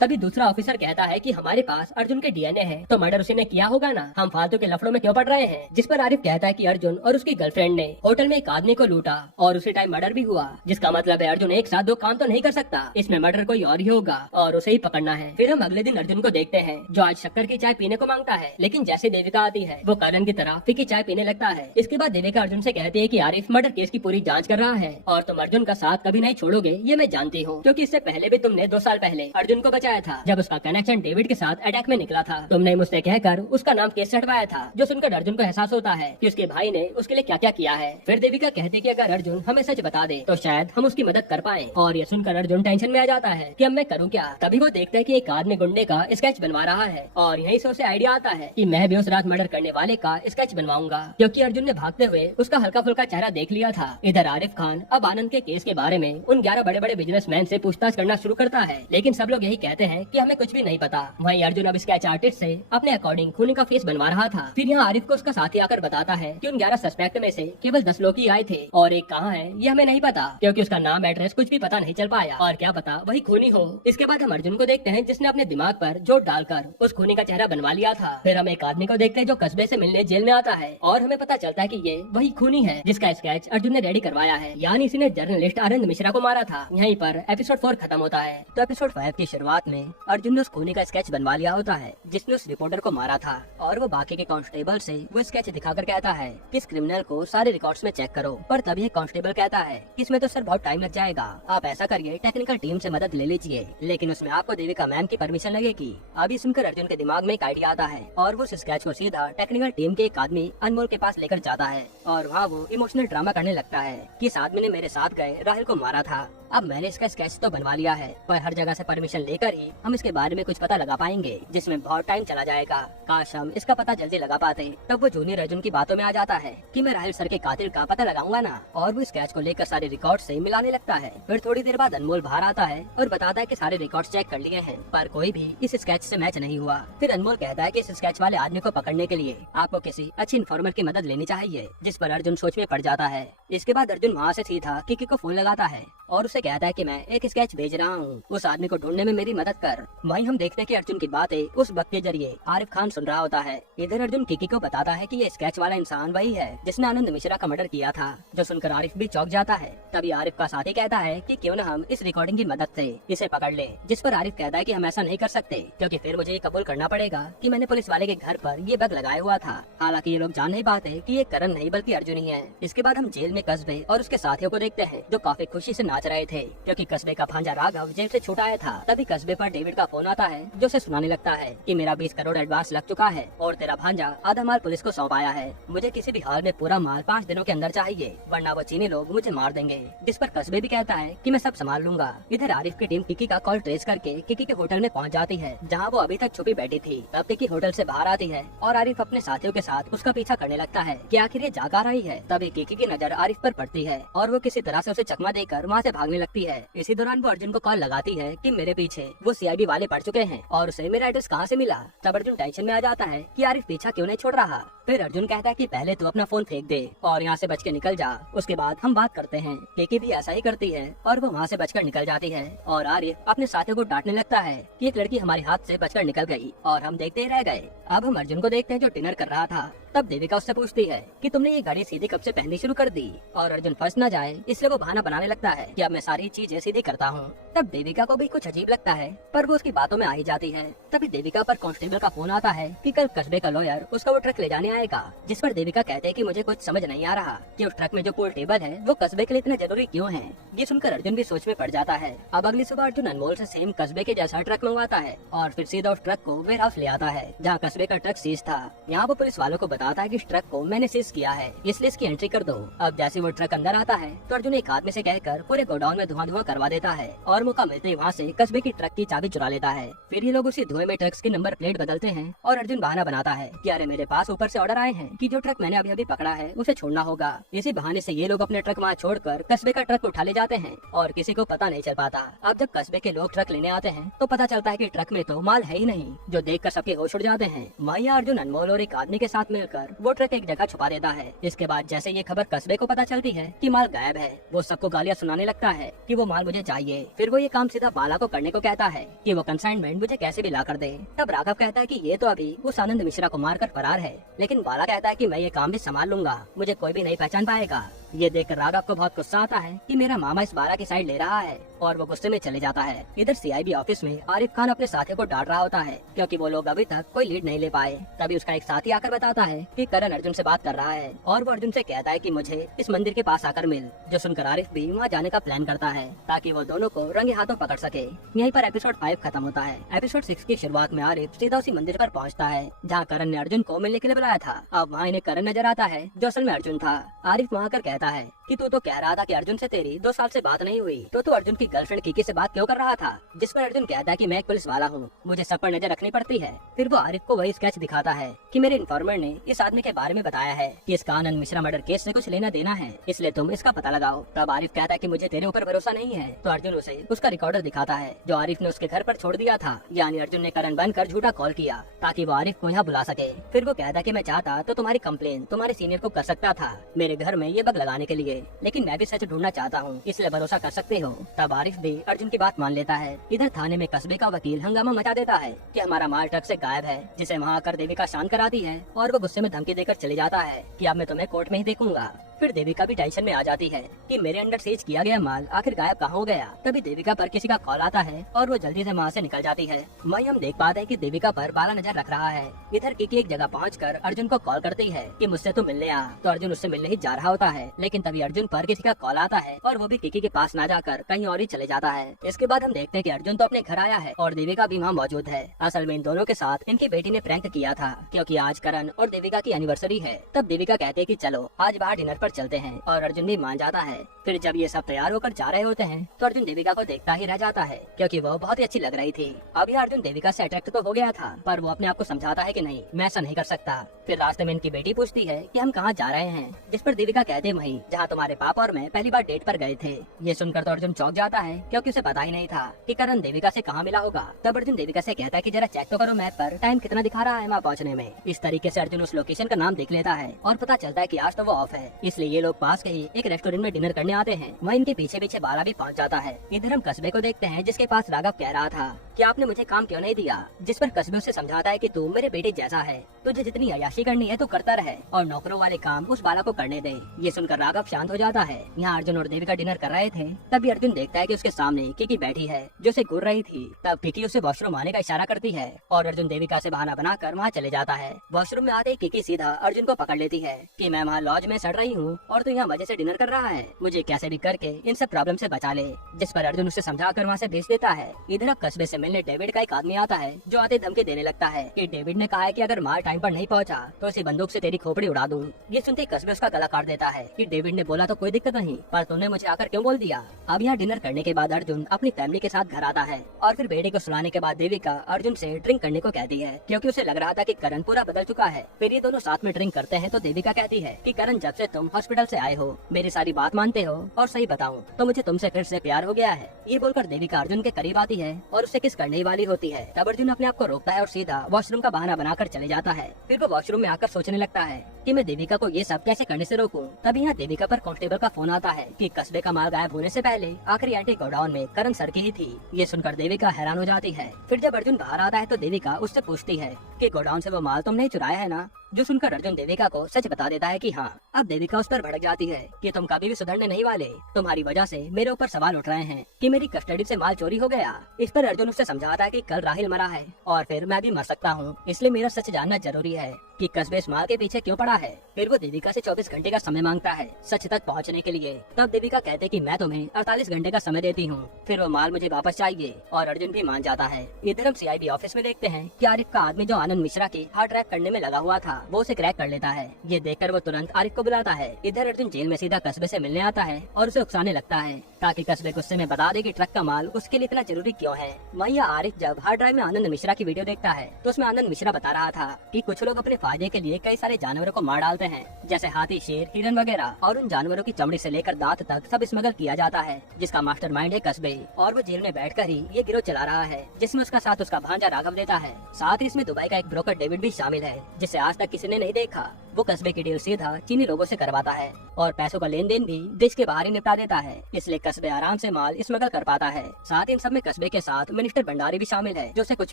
तभी दूसरा ऑफिसर कहता है कि हमारे पास अर्जुन के डीएनए है, तो मर्डर उसी ने किया होगा ना, हम फालतू के लफड़ों में क्यों पड़ रहे हैं। जिस पर आरिफ कहता है कि अर्जुन और उसकी गर्लफ्रेंड ने होटल में एक आदमी को लूटा और उसी टाइम मर्डर भी हुआ, जिसका मतलब है अर्जुन एक साथ दो काम तो नहीं कर सकता, इसमें मर्डर कोई और ही होगा और उसे ही पकड़ना है। फिर हम अगले दिन अर्जुन को देखते हैं जो आज शक्कर की चाय पीने को मांगता है, लेकिन जैसे देविका आती है वो करण की तरह फीकी चाय पीने लगता है। इसके बाद देविका अर्जुन से कहती है कि आरिफ मर्डर केस की पूरी जांच कर रहा है और तुम अर्जुन का साथ कभी नहीं छोड़ोगे, ये मैं जानती हूँ, क्योंकि इससे पहले भी तुमने 2 साल पहले अर्जुन को बचाया था जब उसका कनेक्शन डेविड के साथ अटैक में निकला था। तुमने मुझसे कहकर उसका नाम केस से हटवाया था, जो सुनकर अर्जुन को एहसास होता है कि उसके भाई ने उसके लिए क्या क्या किया है। फिर देविका कहती कि अगर अर्जुन हमें सच बता दे तो शायद हम उसकी मदद कर पाए, और ये सुनकर अर्जुन टेंशन में आ जाता है कि अब मैं करूँ क्या। तभी वो देखता है कि एक आदमी गुंडे का स्केच बनवा रहा है और यहीं से उसे आइडिया आता है कि मैं भी उस रात मर्डर करने वाले का स्केच बनवाऊंगा, क्योंकि अर्जुन ने भागते हुए उसका हल्का फुल्का चेहरा देख लिया था। इधर आरिफ खान अब आनंद के केस के बारे में उन 11 बड़े बड़े बिजनेसमैन से पूछताछ करना शुरू करता है, लेकिन सब लोग यही कहते हैं कि हमें कुछ भी नहीं पता। वहीं अर्जुन अब स्केच आर्टिस्ट से अपने अकॉर्डिंग खूनी का फेस बनवा रहा था। फिर यहाँ आरिफ को उसका साथी आकर बताता है कि उन 11 सस्पेक्ट में से केवल 10 लोग ही आए थे और एक कहाँ है ये हमें नहीं पता, क्योंकि उसका नाम एड्रेस कुछ भी पता नहीं चल पाया, और क्या पता वही खूनी हो। इसके बाद हम अर्जुन को देखते हैं जिसने अपने दिमाग पर जोर डालकर उस खूनी का चेहरा बनवा लिया था। फिर हम एक आदमी को देखते हैं जो कस्बे से मिलने जेल में आता है और हमें पता चलता है कि ये वही खूनी है जिसका स्केच अर्जुन ने रेडी करवाया है, यानी इसी ने जर्नलिस्ट आनंद मिश्रा को मारा था। यहीं पर एपिसोड 4 खत्म होता है। तो एपिसोड 5 की शुरुआत में अर्जुन ने उस खूनी का स्केच बनवा लिया होता है जिसने उस रिपोर्टर को मारा था, और वो बाकी के कांस्टेबल से वो स्केच दिखाकर कहता है कि इस क्रिमिनल को सारे रिकॉर्ड्स में चेक करो। पर तभी एक कांस्टेबल कहता है कि इसमें तो सर बहुत टाइम लग जाएगा, आप ऐसा करिए टेक्निकल टीम से मदद ले लीजिए, लेकिन उसमें आपको देविका मैम की परमिशन लगेगी। अभी सुनकर अर्जुन के दिमाग में एक आइडिया आता है और वो उस स्केच को सीधा टेक्निकल टीम के एक आदमी अनमोल के पास लेकर जाता है और वहाँ वो इमोशनल ड्रामा करने लगता है कि इस आदमी ने मेरे साथ गए राहुल को मारा था। अब मैंने इसका स्केच तो बनवा लिया है, पर हर जगह से परमिशन लेकर ही हम इसके बारे में कुछ पता लगा पाएंगे, जिसमें बहुत टाइम चला जाएगा। काश हम इसका पता जल्दी लगा पाते। तब वो जूनियर अर्जुन की बातों में आ जाता है कि मैं राहुल सर के कातिल का पता लगाऊंगा ना, और वो स्केच को लेकर सारे रिकॉर्ड से मिलाने लगता है। फिर थोड़ी देर बाद अनमोल बाहर आता है और बताता है कि सारे रिकॉर्ड चेक कर लिए हैं, पर कोई भी इस स्केच से मैच नहीं हुआ। फिर अनमोल कहता है कि इस स्केच वाले आदमी को पकड़ने के लिए आपको किसी अच्छी इन्फॉर्मर की मदद लेनी चाहिए, जिस पर अर्जुन सोच में पड़ जाता है। इसके बाद अर्जुन वहाँ से सीधा किकी को फोन लगाता है और उसे कहता है कि मैं एक स्केच भेज रहा हूँ, उस आदमी को ढूंढने में मेरी मदद कर। वहीं हम देखते हैं कि अर्जुन की बातें उस वक्त के जरिए आरिफ खान सुन रहा होता है। इधर अर्जुन किकी को बताता है कि ये स्केच वाला इंसान वही है जिसने आनंद मिश्रा का मर्डर किया था, जो सुनकर आरिफ भी चौंक जाता है। तभी आरिफ का साथी कहता है कि क्यों न हम इस रिकॉर्डिंग की मदद से इसे पकड़ ले, जिस पर आरिफ कहता है कि हम ऐसा नहीं कर सकते, क्योंकि फिर मुझे ये कबूल करना पड़ेगा कि मैंने पुलिस वाले के घर पर ये बग लगाया हुआ था। हालांकि ये लोग जान नहीं पाते कि ये करण नहीं बल्कि अर्जुन ही है। इसके बाद हम जेल में कस्बे और उसके साथियों को देखते हैं जो काफी खुशी से नाच रहे थे, क्योंकि कस्बे का भांजा राघव जेल से छूटा आया था। तभी कस्बे पर डेविड का फोन आता है जो उसे सुनाने लगता है कि मेरा 20 करोड़ एडवांस लग चुका है और तेरा भांजा आधा माल पुलिस को सौंप आया है। मुझे किसी भी हाल में पूरा माल 5 दिनों के अंदर चाहिए, वरना वो चीनी लोग मुझे मार देंगे। जिस पर कस्बे भी कहता है कि मैं सब संभाल लूंगा। इधर आरिफ की टीम किकी का कॉल ट्रेस करके किकी के होटल में पहुंच जाती है, जहां वो अभी तक छुपी बैठी थी। तब किकी होटल से बाहर आती है और आरिफ अपने साथियों के साथ उसका पीछा करने लगता है कि आखिर ये जाग आ रही है। तभी किकी की नजर आरिफ पर पड़ती है और वो किसी तरह से उसे चकमा देकर वहाँ से भागने लगती है। इसी दौरान वो अर्जुन को कॉल लगाती है कि मेरे पीछे वो सीआईडी वाले पड़ चुके हैं और उसे मेरा एड्रेस कहाँ से मिला। तब अर्जुन टेंशन में आ जाता है कि आरिफ पीछा क्यों नहीं छोड़ रहा। फिर अर्जुन कहता है कि पहले तो अपना फोन फेंक दे और यहाँ से बच के निकल जा, उसके बाद हम बात करते हैं। केकी भी ऐसा ही करती है और वो वहाँ से बचकर निकल जाती है और आरिफ अपने साथियों को डांटने लगता है कि एक लड़की हमारे हाथ से बचकर निकल गई और हम देखते ही रह गए। अब हम अर्जुन को देखते हैं जो डिनर कर रहा था। तब देविका उससे पूछती है कि तुमने ये गाड़ी सीधी कब से पहननी शुरू कर दी, और अर्जुन फंस न जाए इसलिए वो बहाना बनाने लगता है कि अब मैं सारी चीजें सीधी करता हूँ। तब देविका को भी कुछ अजीब लगता है, पर वो उसकी बातों में आ ही जाती है। तभी देविका पर कांस्टेबल का फोन आता है कि कल कस्बे का लॉयर उसका वो ट्रक ले जाने आएगा, जिस पर देविका कहते हैं कि मुझे कुछ समझ नहीं आ रहा कि उस ट्रक में जो पूल टेबल है वो कस्बे के लिए इतना जरूरी क्यों है। ये सुनकर अर्जुन भी सोच में पड़ जाता है। अब अगली सुबह अर्जुन अनमोल से सेम कस्बे के जैसा ट्रक मंगवाता है और फिर सीधा उस ट्रक को वेयर हाउस ले आता है जहाँ कस्बे का ट्रक सीज था। यहाँ वो पुलिस वालों को बताता है कि इस ट्रक को मैंने सीज किया है, इसलिए इसकी एंट्री कर दो। अब जैसे वो ट्रक अंदर आता है तो अर्जुन एक आदमी से कहकर पूरे गोडाउन में धुआं करवा देता है और मौका मिलते ही वहाँ से कस्बे की ट्रक की चाबी चुरा लेता है। फिर ये लोग उसी धुएं में ट्रक्स के नंबर प्लेट बदलते हैं और अर्जुन बहाना बनाता है कि अरे मेरे पास ऊपर से ऑर्डर आए हैं कि जो ट्रक मैंने अभी अभी पकड़ा है उसे छोड़ना होगा। इसी बहाने से ये लोग अपने ट्रक वहाँ छोड़कर कस्बे का ट्रक उठा ले जाते हैं और किसी को पता नहीं चल पाता। अब जब कस्बे के लोग ट्रक लेने आते हैं तो पता चलता है कि ट्रक में तो माल है ही नहीं, जो देखकर सबके होश उड़ जाते हैं। वहीं अर्जुन अनमोल और एक आदमी के साथ मिलकर कर वो ट्रक एक जगह छुपा देता है। इसके बाद जैसे ये खबर कस्बे को पता चलती है कि माल गायब है, वो सबको गालियां सुनाने लगता है कि वो माल मुझे चाहिए। फिर वो ये काम सीधा बाला को करने को कहता है कि वो कंसाइनमेंट मुझे कैसे भी ला कर दे। तब राघव कहता है कि ये तो अभी उस आनंद मिश्रा को मारकर फरार है, लेकिन बाला कहता है कि मैं ये काम भी संभाल लूंगा, मुझे कोई भी नहीं पहचान पाएगा। ये देखकर राघव को बहुत गुस्सा आता है कि मेरा मामा इस बाला की साइड ले रहा है और वो गुस्से में चले जाता है। इधर सीआईबी ऑफिस में आरिफ खान अपने साथियों को डांट रहा होता है क्योंकि वो लोग अभी तक कोई लीड नहीं ले पाए। तभी उसका एक साथी आकर बताता है कि करण अर्जुन से बात कर रहा है और वो अर्जुन से कहता है कि मुझे इस मंदिर के पास आकर मिल। जो सुनकर आरिफ भी वहाँ जाने का प्लान करता है ताकि वो दोनों को रंगे हाथों पकड़ सके। यहीं पर एपिसोड 5 खत्म होता है। एपिसोड 6 की शुरुआत में आरिफ सीधा उसी मंदिर पर पहुँचता है जहाँ करण ने अर्जुन को मिलने के लिए बुलाया था। अब वहाँ इन्हें करण नजर आता है जो असल में अर्जुन था। आरिफ वहाँ कर कहता है कि तू तो कह रहा था कि अर्जुन से तेरी 2 साल से बात नहीं हुई, तो तू अर्जुन की गर्लफ्रेंड किकी से बात क्यों कर रहा था? जिस पर अर्जुन कहता है कि मैं एक पुलिस वाला हूँ, मुझे सब पर नजर रखनी पड़ती है। फिर वो आरिफ को वही स्केच दिखाता है कि मेरे इन्फॉर्मर ने इस आदमी के बारे में बताया है कि इसका आनंद मिश्रा मर्डर केस से कुछ लेना देना है, इसलिए तुम इसका पता लगाओ। तब आरिफ कहता है कि मुझे तेरे ऊपर भरोसा नहीं है। तो अर्जुन उसे उसका रिकॉर्डर दिखाता है जो आरिफ ने उसके घर पर छोड़ दिया था, यानी अर्जुन ने करण बनकर झूठा कॉल किया ताकि वो आरिफ को यहाँ बुला सके। फिर वो कहता है कि मैं चाहता तो तुम्हारी कंप्लेन तुम्हारे सीनियर को कर सकता था मेरे घर में ये बग लगाने के लिए, लेकिन मैं भी सच ढूंढना चाहता हूँ, इसलिए भरोसा कर सकते हो। तब आरिफ भी अर्जुन की बात मान लेता है। इधर थाने में कस्बे का वकील हंगामा मचा देता है कि हमारा माल ट्रक से गायब है, जिसे वहाँ आकर देविका शांत कराती है और वो गुस्से में धमकी देकर चले जाता है कि अब मैं तुम्हें कोर्ट में ही देखूंगा। फिर देविका भी टेंशन में आ जाती है कि मेरे अंडर सीज किया गया माल आखिर गायब कहाँ हो गया। तभी देविका पर किसी का कॉल आता है और वो जल्दी से वहाँ से निकल जाती है। वहीं हम देख पाते हैं कि देविका पर बाला नजर रख रहा है। इधर किकी एक जगह पहुंचकर अर्जुन को कॉल करती है कि मुझसे तो मिलने आ। तो अर्जुन उससे मिलने ही जा रहा होता है, लेकिन तभी अर्जुन पर किसी का कॉल आता है और वो भी किकी के पास ना जाकर कहीं और ही चले जाता है। इसके बाद हम देखते हैं कि अर्जुन तो अपने घर आया है और देविका भी वहाँ मौजूद है। असल में इन दोनों के साथ इनकी बेटी ने प्रैंक किया था क्योंकि आज करण और देविका की एनिवर्सरी है। तब देविका कहते हैं कि चलो आज बाहर डिनर पर चलते हैं और अर्जुन भी मान जाता है। फिर जब ये सब तैयार होकर जा रहे होते हैं तो अर्जुन देविका को देखता ही रह जाता है क्योंकि वो बहुत ही अच्छी लग रही थी। अब यह अर्जुन देविका से अट्रैक्ट तो हो गया था, पर वो अपने आप को समझाता है कि नहीं, मैं ऐसा नहीं कर सकता। फिर रास्ते में इनकी बेटी पूछती है कि हम कहाँ जा रहे हैं, जिस पर देविका कहते वहीं जहाँ तुम्हारे पापा और मैं पहली बार डेट पर गए थे। ये सुनकर तो अर्जुन चौंक जाता है क्योंकि उसे पता ही नहीं था कि करण देविका से कहाँ मिला होगा। तब अर्जुन देविका से कहता है कि जरा चेक तो करो मैप पर टाइम कितना दिखा रहा है वहाँ पहुँचने में। इस तरीके से अर्जुन उस लोकेशन का नाम देख लेता है और पता चलता है कि आज तो वो ऑफ है, इसलिए ये लोग पास के ही एक रेस्टोरेंट में डिनर करने आते हैं। वहीं इनके पीछे पीछे बाला भी पहुंच जाता है। इधर हम कस्बे को देखते हैं जिसके पास राघव कह रहा था कि आपने मुझे काम क्यों नहीं दिया, जिस पर कस्बे उसे समझाता है कि तू मेरे बेटे जैसा है, तुझे जितनी अय्याशी करनी है तू करता रहे और नौकरों वाले काम उस बाला को करने दे। ये सुनकर राघव शांत हो जाता है। यहाँ अर्जुन और देविका डिनर कर रहे थे, तभी अर्जुन देखता है कि उसके सामने किकी बैठी है जो उसे घूर रही थी। तब किकी उसे वॉशरूम आने का इशारा करती है और अर्जुन देविका से बहाना बनाकर वहाँ चले जाता है। वॉशरूम में आते ही किकी सीधा अर्जुन को पकड़ लेती है कि मैं वहाँ लॉज में सड़ रही हूँ और तू यहाँ मजे से डिनर कर रहा है, मुझे कैसे भी करके इन सब प्रॉब्लम से बचा ले। जिस पर अर्जुन उसे समझाकर वहाँ से भेज देता है। इधर अब कस्बे से मिलने डेविड का एक आदमी आता है जो आते धमकी देने लगता है कि डेविड ने कहा है कि अगर माल टाइम पर नहीं पहुँचा तो उसी बंदूक से तेरी खोपड़ी उड़ा दूं। ये सुनते ही कस्बे उसका गला काट देता है कि डेविड ने बोला तो कोई दिक्कत नहीं, पर तुमने मुझे आकर क्यों बोल दिया। अब यहाँ डिनर करने के बाद अर्जुन अपनी फैमिली के साथ घर आता है और फिर बेटे को सुलाने के बाद देविका अर्जुन से ड्रिंक करने को कहती है क्योंकि उसे लग रहा था कि करण पूरा बदल चुका है। फिर ये दोनों साथ में ड्रिंक करते हैं तो देविका कहती है कि करण जब से तुम हॉस्पिटल से आए हो मेरी सारी बात मानते हो और सही बताऊं तो मुझे तुमसे फिर से प्यार हो गया है। ये बोलकर देविका अर्जुन के करीब आती है और उसे किस करने वाली होती है। तब अर्जुन अपने आप को रोकता है और सीधा वॉशरूम का बहाना बनाकर चले जाता है। फिर वो वॉशरूम में आकर सोचने लगता है कि मैं देविका को ये सब कैसे करने से रोकूं। तभी यहाँ देविका पर कांस्टेबल का फोन आता है कि कस्बे का माल गायब होने से पहले आखिरी एंटी गोडाउन में करण सर की ही थी। ये सुनकर देविका हैरान हो जाती है। फिर जब अर्जुन बाहर आता है तो देविका उससे पूछती है कि गोडाउन से वो माल तुमने ही चुराया है ना। जो सुनकर अर्जुन देविका को सच बता देता है कि हाँ। अब देविका उस पर भड़क जाती है कि तुम कभी भी सुधरने नहीं वाले, तुम्हारी वजह से मेरे ऊपर सवाल उठ रहे हैं कि मेरी कस्टडी से माल चोरी हो गया। इस पर अर्जुन उससे समझाता है कि कल राहिल मरा है और फिर मैं भी मर सकता हूँ, इसलिए मेरा सच जानना जरूरी है कि कस्बे इस माल के पीछे क्यों पड़ा है। फिर वो देविका से 24 घंटे का समय मांगता है सच तक पहुँचने के लिए। तब देविका कहते कि मैं तुम्हें 48 घंटे का समय देती हूँ, फिर वो माल मुझे वापस चाहिए और अर्जुन भी मान जाता है। इधर हम सीआईडी ऑफिस में देखते हैं कि आरिफ का आदमी जो आनंद मिश्रा की हार्ड ड्राइव करने में लगा हुआ था वो उसे क्रैक कर लेता है। ये देखकर वो तुरंत आरिफ को बुलाता है। इधर अर्जुन जेल में सीधा कस्बे से मिलने आता है और उसे उकसाने लगता है ताकि कस्बे गुस्से में बता दे कि ट्रक का माल उसके लिए इतना जरूरी क्यों है। वहीं आरिफ जब हार्ड ड्राइव में आनंद मिश्रा की वीडियो देखता है तो उसमें आनंद मिश्रा बता रहा था कि कुछ लोग अपने फायदे के लिए कई सारे जानवरों को मार डालते हैं, जैसे हाथी, शेर, हिरन वगैरह, और उन जानवरों की चमड़ी से लेकर दांत तक सब स्मगल किया जाता है, जिसका मास्टरमाइंड है कस्बे, और वो जेल में बैठकर ही ये गिरोह चला रहा है, जिसमें उसका साथ उसका भांजा राघव देता है। साथ ही इसमें दुबई का एक ब्रोकर डेविड भी शामिल है, जिसे आज तक किसी ने नहीं देखा। वो कस्बे की डील सीधा चीनी लोगों से करवाता है और पैसों का लेन देन भी देश के बाहर ही निपटा देता है, इसलिए कस्बे आराम से माल स्मगल कर पाता है। साथ ही इन सब में कस्बे के साथ मिनिस्टर भंडारी भी शामिल है, जो उसे कुछ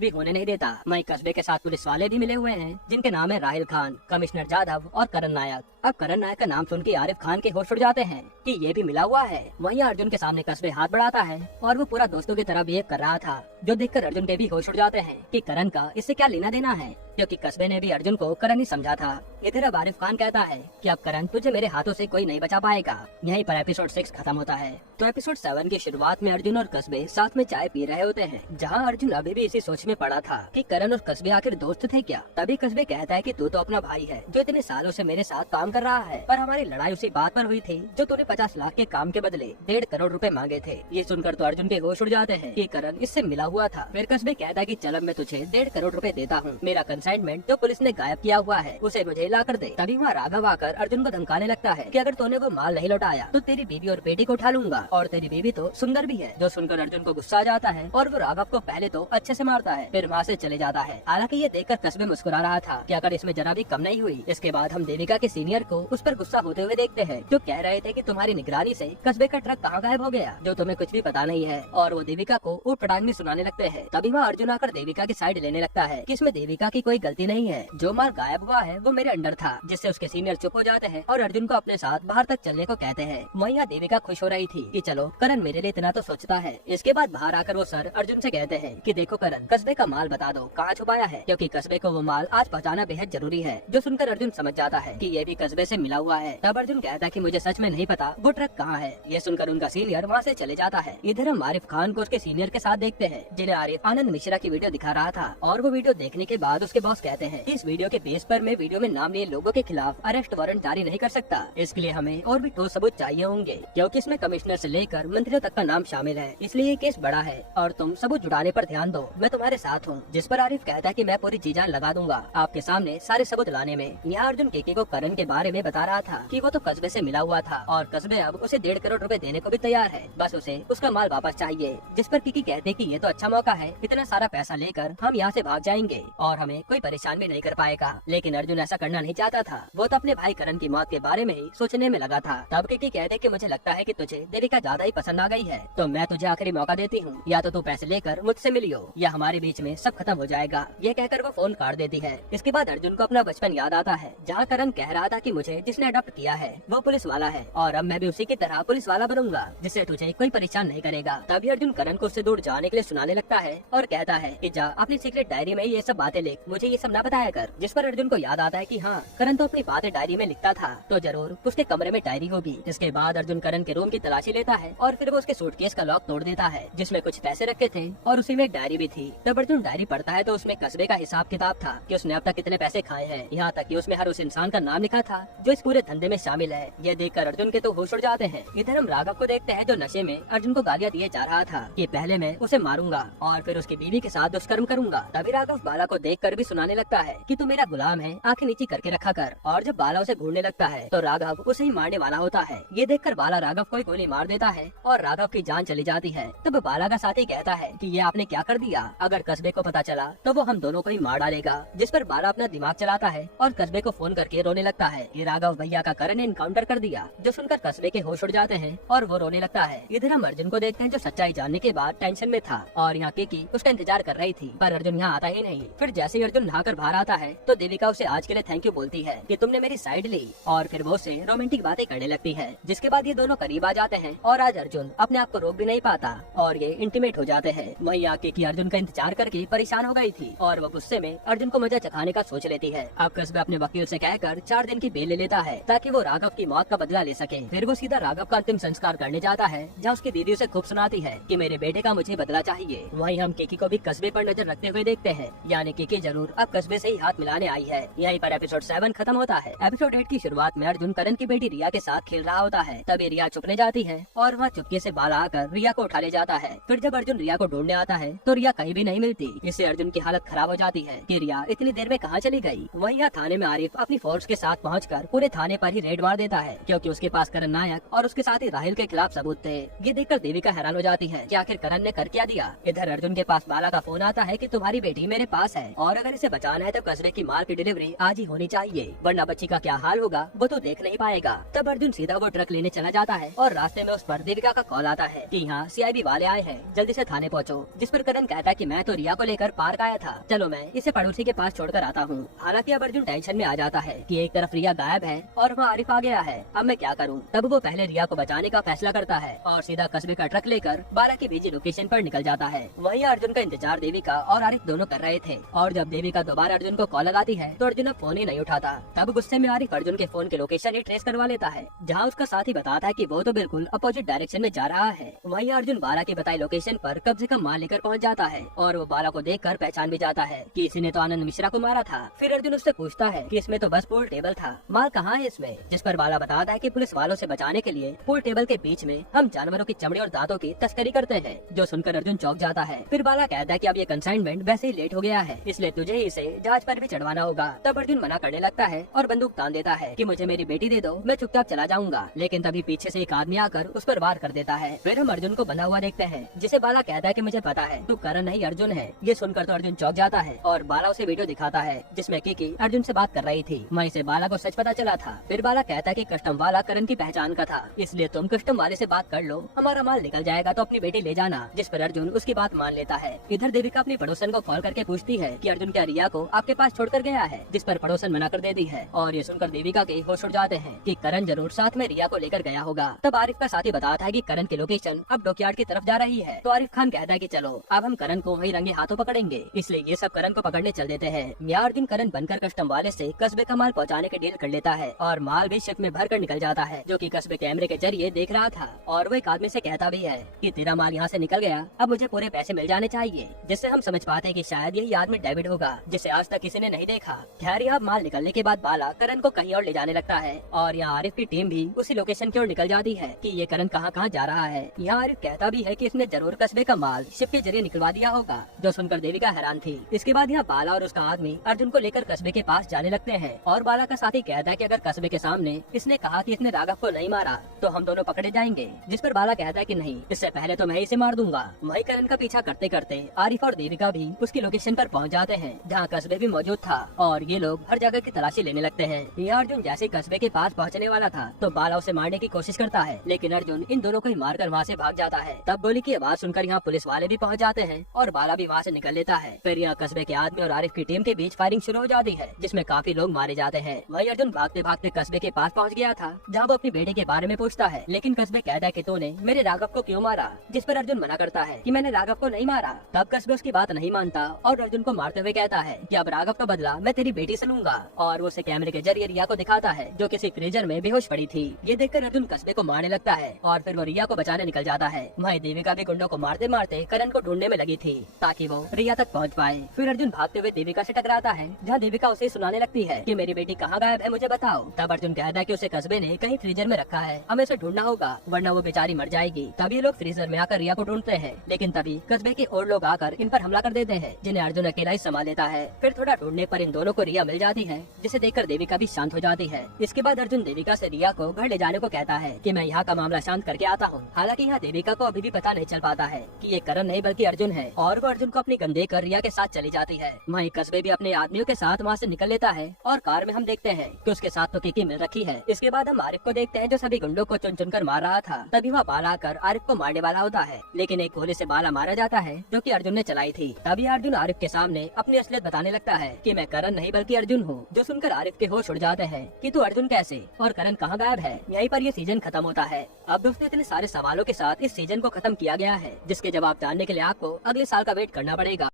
भी होने नहीं देता। वहीं कस्बे के साथ पुलिस वाले भी मिले हुए हैं, जिनके नाम है राहिल खान, कमिश्नर जाधव और करण नायक। अब करण नायक का नाम सुन के आरिफ खान के होश उड़ जाते हैं कि ये भी मिला हुआ है। वहीं अर्जुन के सामने कस्बे हाथ बढ़ाता है और वो पूरा दोस्तों की तरह बिहेव कर रहा था, जो देखकर अर्जुन के भी होश उड़ जाते हैं कि करण का इससे क्या लेना देना है, क्योंकि कस्बे ने भी अर्जुन को करण ही समझा था। इधर अब आरिफ खान कहता है कि अब करण तुझे मेरे हाथों से कोई नहीं बचा पाएगा। यहीं पर एपिसोड 6 खत्म होता है। तो एपिसोड 7 की शुरुआत में अर्जुन और कस्बे साथ में चाय पी रहे होते हैं, जहां अर्जुन अभी भी इसी सोच में पड़ा था कि करण और कस्बे आखिर दोस्त थे क्या। तभी कस्बे कहता है कि तू तो अपना भाई है, जो इतने सालों से मेरे साथ काम कर रहा है, पर हमारी लड़ाई उसी बात पर हुई थी जो तूने 50 लाख के काम के बदले 1.5 करोड़ रुपए मांगे थे। ये सुनकर तो अर्जुन के होश उड़ जाते हैं कि करण इससे मिला हुआ था। फिर कस्बे कहता है कि चल अब मैं तुझे 1.5 करोड़ रुपए देता हूँ, मेरा कंसाइनमेंट जो पुलिस ने गायब किया हुआ है उसे मुझे ला कर दे। तभी वहाँ राघव आकर अर्जुन को धमकाने लगता है कि अगर तूने वो माल नहीं लौटाया तो तेरी बीवी और बेटी को उठा लूंगा, और तेरी बीवी तो सुंदर भी है। जो सुनकर अर्जुन को गुस्सा आ जाता है और वो राघव को पहले तो अच्छे से मारता है, फिर वहाँ से चले जाता है। हालांकि ये देखकर कस्बे मुस्कुरा रहा था कि अगर इसमें जरा भी कम नहीं हुई। इसके बाद हम देविका के सीनियर को उस पर गुस्सा होते हुए देखते हैं, जो कह रहे थे कि तुम्हारी निगरानी से कस्बे का ट्रक कहाँ गायब हो गया, जो तुम्हें कुछ भी पता नहीं है, और वो देविका को ऊट पटांग भी सुनाने लगते हैं। तभी वहाँ अर्जुन आकर देविका की साइड लेने लगता है कि इसमें देविका की कोई गलती नहीं है, जो माल गायब हुआ है वो मेरे अंडर था, जिससे उसके सीनियर चुप हो जाते हैं और अर्जुन को अपने साथ बाहर तक चलने को कहते हैं। वहीं यहाँ देविका खुश हो रही थी कि चलो करण मेरे लिए इतना तो सोचता है। इसके बाद बाहर आकर वो सर अर्जुन से कहते हैं कि देखो करण, कस्बे का माल बता दो कहाँ छुपाया है, क्योंकि कस्बे को वो माल आज पहुँचाना बेहद जरूरी है। जो सुनकर अर्जुन समझ जाता है कि ये भी कस्बे से मिला हुआ है। तब अर्जुन कहता है कि मुझे सच में नहीं पता वो ट्रक कहाँ है। ये सुनकर उनका सीनियर वहाँ से चले जाता है। इधर हम आरिफ खान को उसके सीनियर के साथ देखते हैं, जिन्हें आरिफ आनंद मिश्रा की वीडियो दिखा रहा था, और वो वीडियो देखने के बाद उसके बॉस कहते हैं कि इस वीडियो के बेस पर मैं वीडियो में नाम लिए लोगों के खिलाफ अरेस्ट वारंट जारी नहीं कर सकता। इसके लिए हमें और भी ठोस सबूत चाहिए होंगे, क्योंकि इसमें कमिश्नर से लेकर मंत्रियों तक का नाम शामिल है, इसलिए ये केस बड़ा है और तुम सबूत जुटाने पर ध्यान दो, मैं तुम्हारे साथ हूँ। जिस पर आरिफ कहता है कि मैं पूरी जी जान लगा दूंगा आपके सामने सारे सबूत लाने में। यहाँ अर्जुन केके को करण के बारे में बता रहा था कि वो तो कस्बे से मिला हुआ था और कस्बे अब उसे 1.5 करोड़ रुपए देने को भी तैयार है, बस उसे उसका माल वापस चाहिए। जिस पर किकी कहते कि ये तो अच्छा मौका है, इतना सारा पैसा लेकर हम यहाँ से भाग जाएंगे और हमें कोई परेशान भी नहीं कर पाएगा। लेकिन अर्जुन ऐसा करना नहीं चाहता था, वो तो अपने भाई करण की मौत के बारे में ही सोचने में लगा था। तब किकी कहते कि मुझे लगता है कि तुझे देविका ज्यादा ही पसंद आ गई है, तो मैं तुझे आखिरी मौका देती हूँ, या तो तू पैसे लेकर मुझसे मिलियो या हमारे बीच में सब खत्म हो जाएगा। ये कहकर वो फोन काट देती है। इसके बाद अर्जुन को अपना बचपन याद आता है, जहाँ करण कह रहा था कि मुझे जिसने अडॉप्ट किया है वो पुलिस वाला है और अब मैं भी उसी की तरह पुलिस वाला बनूंगा, जिससे तुझे कोई परेशान नहीं करेगा। तभी अर्जुन करण को उससे दूर जाने के लिए सुनाने लगता है और कहता है कि जा अपनी सीक्रेट डायरी में ये सब बातें लिख, मुझे ये सब ना बताया कर। जिस पर अर्जुन को याद आता है कि हाँ, करण तो अपनी बातें डायरी में लिखता था, तो जरूर उसके कमरे में डायरी होगी। इसके बाद अर्जुन करण के रूम की तलाशी लेता है और फिर वो उसके सूटकेस का लॉक तोड़ देता है, जिसमें कुछ पैसे रखे थे और उसी में एक डायरी भी थी। तब अर्जुन डायरी पढ़ता है तो उसमें कस्बे का हिसाब किताब था कि उसने अब तक कितने पैसे खाए हैं, यहाँ तक कि उसमें हर उस इंसान का नाम लिखा था जो इस पूरे धंधे में शामिल है। ये देखकर अर्जुन के तो होश उड़ जाते हैं। इधर हम राघव को देखते हैं, जो नशे में अर्जुन को गालियाँ दिए जा रहा था कि पहले मैं उसे मारूंगा और फिर उसकी बीवी के साथ दुष्कर्म करूंगा। तभी राघव बाला को देखकर भी सुनाने लगता है कि तू मेरा गुलाम है, आंखें नीची करके रखा कर। और जब बाला उसे घूरने लगता है तो राघव उसे ही मारने वाला होता है। ये देखकर बाला राघव को गोली मार देता है और राघव की जान चली जाती है। तब बाला का साथी कहता है कि ये आपने क्या कर दिया, अगर कस्बे को पता चला तो वो हम दोनों को ही मार डालेगा। जिस पर बाला अपना दिमाग चलाता है और कस्बे को फोन करके रोने लगता है कि राघव भैया का करण ने इनकाउंटर कर दिया। जो सुनकर कस्बे के होश उड़ जाते हैं और वो रोने लगता है। इधर हम अर्जुन को देखते हैं, जो सच्चाई जानने के बाद टेंशन में था और यहाँ किकी उसका इंतजार कर रही थी, पर अर्जुन यहाँ आता ही नहीं। फिर जैसे ही अर्जुन नहाकर बाहर आता है तो देविका उसे आज के लिए थैंक यू बोलती है कि तुमने मेरी साइड ली, और फिर वो उसे रोमांटिक बातें करने लगती है। जिसके बाद ये दोनों करीब आ जाते हैं और आज अर्जुन अपने आप को रोक भी नहीं पाता और ये इंटीमेट हो जाते हैं। वहीं आके की अर्जुन का इंतजार करके परेशान हो गई थी और वो गुस्से में अर्जुन को मजा चखाने का सोच लेती है। अब कस्बा अपने वकील से कहकर 4 दिन की बेल ले लेता है ताकि वो राघव की मौत का बदला ले सके। फिर वो सीधा राघव का अंतिम संस्कार करने जाता है, जहाँ उसकी दीदी उसे खूब सुनाती है कि मेरे बेटे का मुझे बदला चाहिए। चाहिए। वहीं हम किकी को भी कस्बे पर नजर रखते हुए देखते हैं, यानी किकी जरूर अब कस्बे से ही हाथ मिलाने आई है। यहीं पर एपिसोड 7 खत्म होता है। एपिसोड 8 की शुरुआत में अर्जुन करण की बेटी रिया के साथ खेल रहा होता है। तभी रिया चुपने जाती है और वह चुपके से बाला आकर रिया को उठा ले जाता है। फिर जब अर्जुन रिया को ढूंढने आता है तो रिया कहीं भी नहीं मिलती। इससे अर्जुन की हालत खराब हो जाती है कि रिया इतनी देर में कहाँ चली गई। वहीं यहाँ थाने में आरिफ अपनी फोर्स के साथ पहुंचकर पूरे थाने पर ही रेड मार देता है, क्योंकि उसके पास करण नायक और उसके साथ ही राहिल के खिलाफ सबूत थे। ये देखकर देविका हैरान हो जाती है कि आखिर करण ने कर क्या दिया। इधर अर्जुन के पास बाला का फोन आता है कि तुम्हारी बेटी मेरे पास है और अगर इसे बचाना है तो कस्बे की माल की डिलीवरी आज ही होनी चाहिए, वरना बच्ची का क्या हाल होगा वो तो देख नहीं पाएगा। तब अर्जुन सीधा वो ट्रक लेने चला जाता है और रास्ते में उस पर देविका का कॉल आता है कि यहाँ CIB वाले आए हैं, जल्दी से थाने पहुँचो। जिस पर करण कहता है कि मैं तो रिया को लेकर पार्क आया था, चलो मैं इसे पड़ोसी के पास छोड़कर आता हूँ। हालांकि अब अर्जुन टेंशन में आ जाता है कि एक तरफ रिया गायब है और वहाँ आरिफ आ गया है, अब मैं क्या करूँ। तब वो पहले रिया को बचाने का फैसला करता है और सीधा कस्बे का ट्रक लेकर बाला की भेजी लोकेशन पर निकल जाता है। वहीं अर्जुन का इंतजार देविका और आरिफ दोनों कर रहे थे और जब देविका दोबारा अर्जुन को कॉल लगाती है तो अर्जुन अब फोन ही नहीं उठाता। तब गुस्से में आरिफ अर्जुन के फोन की लोकेशन ही ट्रेस करवा लेता है, जहाँ उसका साथी बताता है कि वो तो बिल्कुल अपोजिट डायरेक्शन में जा रहा है। वहीं अर्जुन बाला की बताई लोकेशन पर कम से कम माल लेकर पहुँच जाता है और वो बाला को देखकर पहचान भी जाता है कि इसी ने तो आनंद मिश्रा को मारा था। फिर अर्जुन उससे पूछता है कि इसमें तो बस पूल टेबल था, माल कहाँ है इसमें। जिस पर बाला बताता है कि पुलिस वालों से बचाने के लिए पूल टेबल के बीच में हम जानवरों की चमड़ी और दांतों की तस्करी करते हैं। जो सुनकर अर्जुन चौंक जाता है। फिर बाला कहता है कि अब ये कंसाइनमेंट वैसे ही लेट हो गया है, इसलिए तुझे ही इसे जहाज पर भी चढ़वाना होगा। तब अर्जुन मना करने लगता है और बंदूक तान देता है कि मुझे मेरी बेटी दे दो, मैं चुपचाप चला जाऊंगा। लेकिन तभी पीछे से एक आदमी आकर उस पर वार कर देता है। फिर हम अर्जुन को बंधा हुआ देखते हैं, जिसे बाला कहता है कि मुझे पता है तू करण नहीं अर्जुन है। ये सुनकर तो अर्जुन चौंक जाता है और बाला उसे वीडियो दिखाता है जिसमें किकी अर्जुन से बात कर रही थी। वहीं से बाला को सच पता चला था। फिर बाला कहता है कि कस्टम वाला करण की पहचान का था, इसलिए तुम कस्टम वाले से बात कर लो, हमारा माल निकल जाएगा तो अपनी बेटी ले जाना। जिस पर अर्जुन उसकी बात मान लेता है। इधर देविका अपनी पड़ोसन को कॉल करके पूछती है कि अर्जुन क्या रिया को आपके पास छोड़कर गया है, जिस पर पड़ोसन मना कर देती है और ये सुनकर देविका के होश उड़ जाते हैं कि करण जरूर साथ में रिया को लेकर गया होगा। तब आरिफ का साथी बताता है कि करण की लोकेशन अब डॉकयार्ड की तरफ जा रही है। तो आरिफ खान कहता है कि चलो अब हम करण को वही रंगे हाथों पकड़ेंगे, इसलिए ये सब करण को पकड़ने चल देते हैं। यहाँ अर्जुन करण बनकर कस्टम वाले से कस्बे का माल पहुँचाने के डील कर लेता है और माल भी शिप में भर कर निकल जाता है, जो कि कस्बे कैमरे के जरिए देख रहा था। और वो एक आदमी से कहता भी है कि तेरा माल यहाँ से निकल गया, अब मुझे पूरे पैसे मिल जाने चाहिए। जिससे हम समझ पाते हैं कि शायद यही आदमी डेविड होगा, जिसे आज तक किसी ने नहीं देखा। खैर यहाँ माल निकलने के बाद बाला करण को कहीं और ले जाने लगता है और यहाँ आरिफ की टीम भी उसी लोकेशन की ओर निकल जाती है कि ये करण कहाँ कहाँ जा रहा है। यहाँ आरिफ कहता भी है कि इसने जरूर कस्बे का माल शिप के जरिए निकलवा दिया होगा, जो सुनकर देविका हैरान थी। इसके बाद यहाँ बाला और उसका आदमी अर्जुन को लेकर कस्बे के पास जाने लगते हैं और बाला का साथी कहता है कि अगर कस्बे के सामने इसने कहा कि इसने राघव को नहीं मारा तो हम दोनों पकड़े जाएंगे। जिस पर बाला कहता है कि नहीं, इससे पहले तो मैं इसे मार दूंगा। वही करण का पीछा करते करते आरिफ और देविका भी उसकी लोकेशन पर पहुंच जाते हैं, जहां कस्बे भी मौजूद था और ये लोग हर जगह की तलाशी लेने लगते हैं। ये अर्जुन जैसे कस्बे के पास पहुंचने वाला था तो बाला उसे मारने की कोशिश करता है, लेकिन अर्जुन इन दोनों को ही मारकर वहाँ से भाग जाता है। तब गोली की आवाज सुनकर यहाँ पुलिस वाले भी पहुँच जाते हैं और बाला भी वहाँ से निकल लेता है। फिर यहाँ कस्बे के आदमी और आरिफ की टीम के बीच फायरिंग शुरू हो जाती है, जिसमें काफी लोग मारे जाते हैं। वही अर्जुन भागते भागते कस्बे के पास पहुँच गया था, जहाँ वो अपनी बेटे के बारे में पूछता है, लेकिन कस्बे कहता है कि तूने मेरे राघव को क्यों मारा। जिस पर अर्जुन मना करता है कि मैंने राघव को नहीं मारा। तब कस्बे उसकी बात नहीं मानता और अर्जुन को मारते हुए कहता है कि अब राघव का बदला मैं तेरी बेटी से लूंगा। और वो उसे कैमरे के जरिए रिया को दिखाता है, जो किसी फ्रीजर में बेहोश पड़ी थी। ये देखकर अर्जुन कस्बे को मारने लगता है और फिर वो रिया को बचाने निकल जाता है। वहीं देविका भी गुंडों को मारते मारते करण को ढूंढने में लगी थी ताकि वो रिया तक पहुंच पाए। फिर अर्जुन भागते हुए देविका से टकराता है, जहाँ देविका उसे सुनाने लगती है कि मेरी बेटी कहाँ गायब है, मुझे बताओ। तब अर्जुन कहता है कि उसे कस्बे ने कहीं फ्रीजर में रखा है, हमें उसे ढूंढना होगा वरना वो बेचारी मर जाएगी। तभी लोग फ्रीजर में आकर रिया को ढूंढते हैं, लेकिन तभी कस्बे के और लोग आकर इन पर हमला कर देते हैं, जिन्हें अर्जुन अकेला ही संभाल लेता है। फिर थोड़ा ढूंढने पर इन दोनों को रिया मिल जाती है, जिसे देखकर देविका भी शांत हो जाती है। इसके बाद अर्जुन देविका से रिया को घर ले जाने को कहता है कि मैं यहाँ का मामला शांत करके आता हूँ। हालांकि यहाँ देविका को अभी भी पता नहीं चल पाता है कि ये करण नहीं बल्कि अर्जुन है और वो अर्जुन को अपनी गन देकर रिया के साथ चली जाती है। वहीं कस्बे भी अपने आदमियों के साथ वहाँ से निकल लेता है और कार में हम देखते हैं कि उसके साथ तो किकी मिल रखी है। इसके बाद हम आरिफ को देखते हैं, जो सभी गुंडों को चुन चुन कर मार रहा था। तभी वह बाला आकर आरिफ को मारने वाला होता है, लेकिन एक गोली से बाला मारा जाता है, जो कि अर्जुन ने चलाई थी। तभी अर्जुन आरिफ के सामने अपनी असलियत बताने लगता है कि मैं करण नहीं बल्कि अर्जुन हूँ। जो सुनकर आरिफ के होश उड़ जाते हैं कि तू अर्जुन कैसे और करण कहाँ गायब है। यहीं पर ये सीजन खत्म होता है। अब दोस्तों इतने सारे सवालों के साथ इस सीजन को खत्म किया गया है, जिसके जवाब जानने के लिए आपको अगले साल का वेट करना पड़ेगा।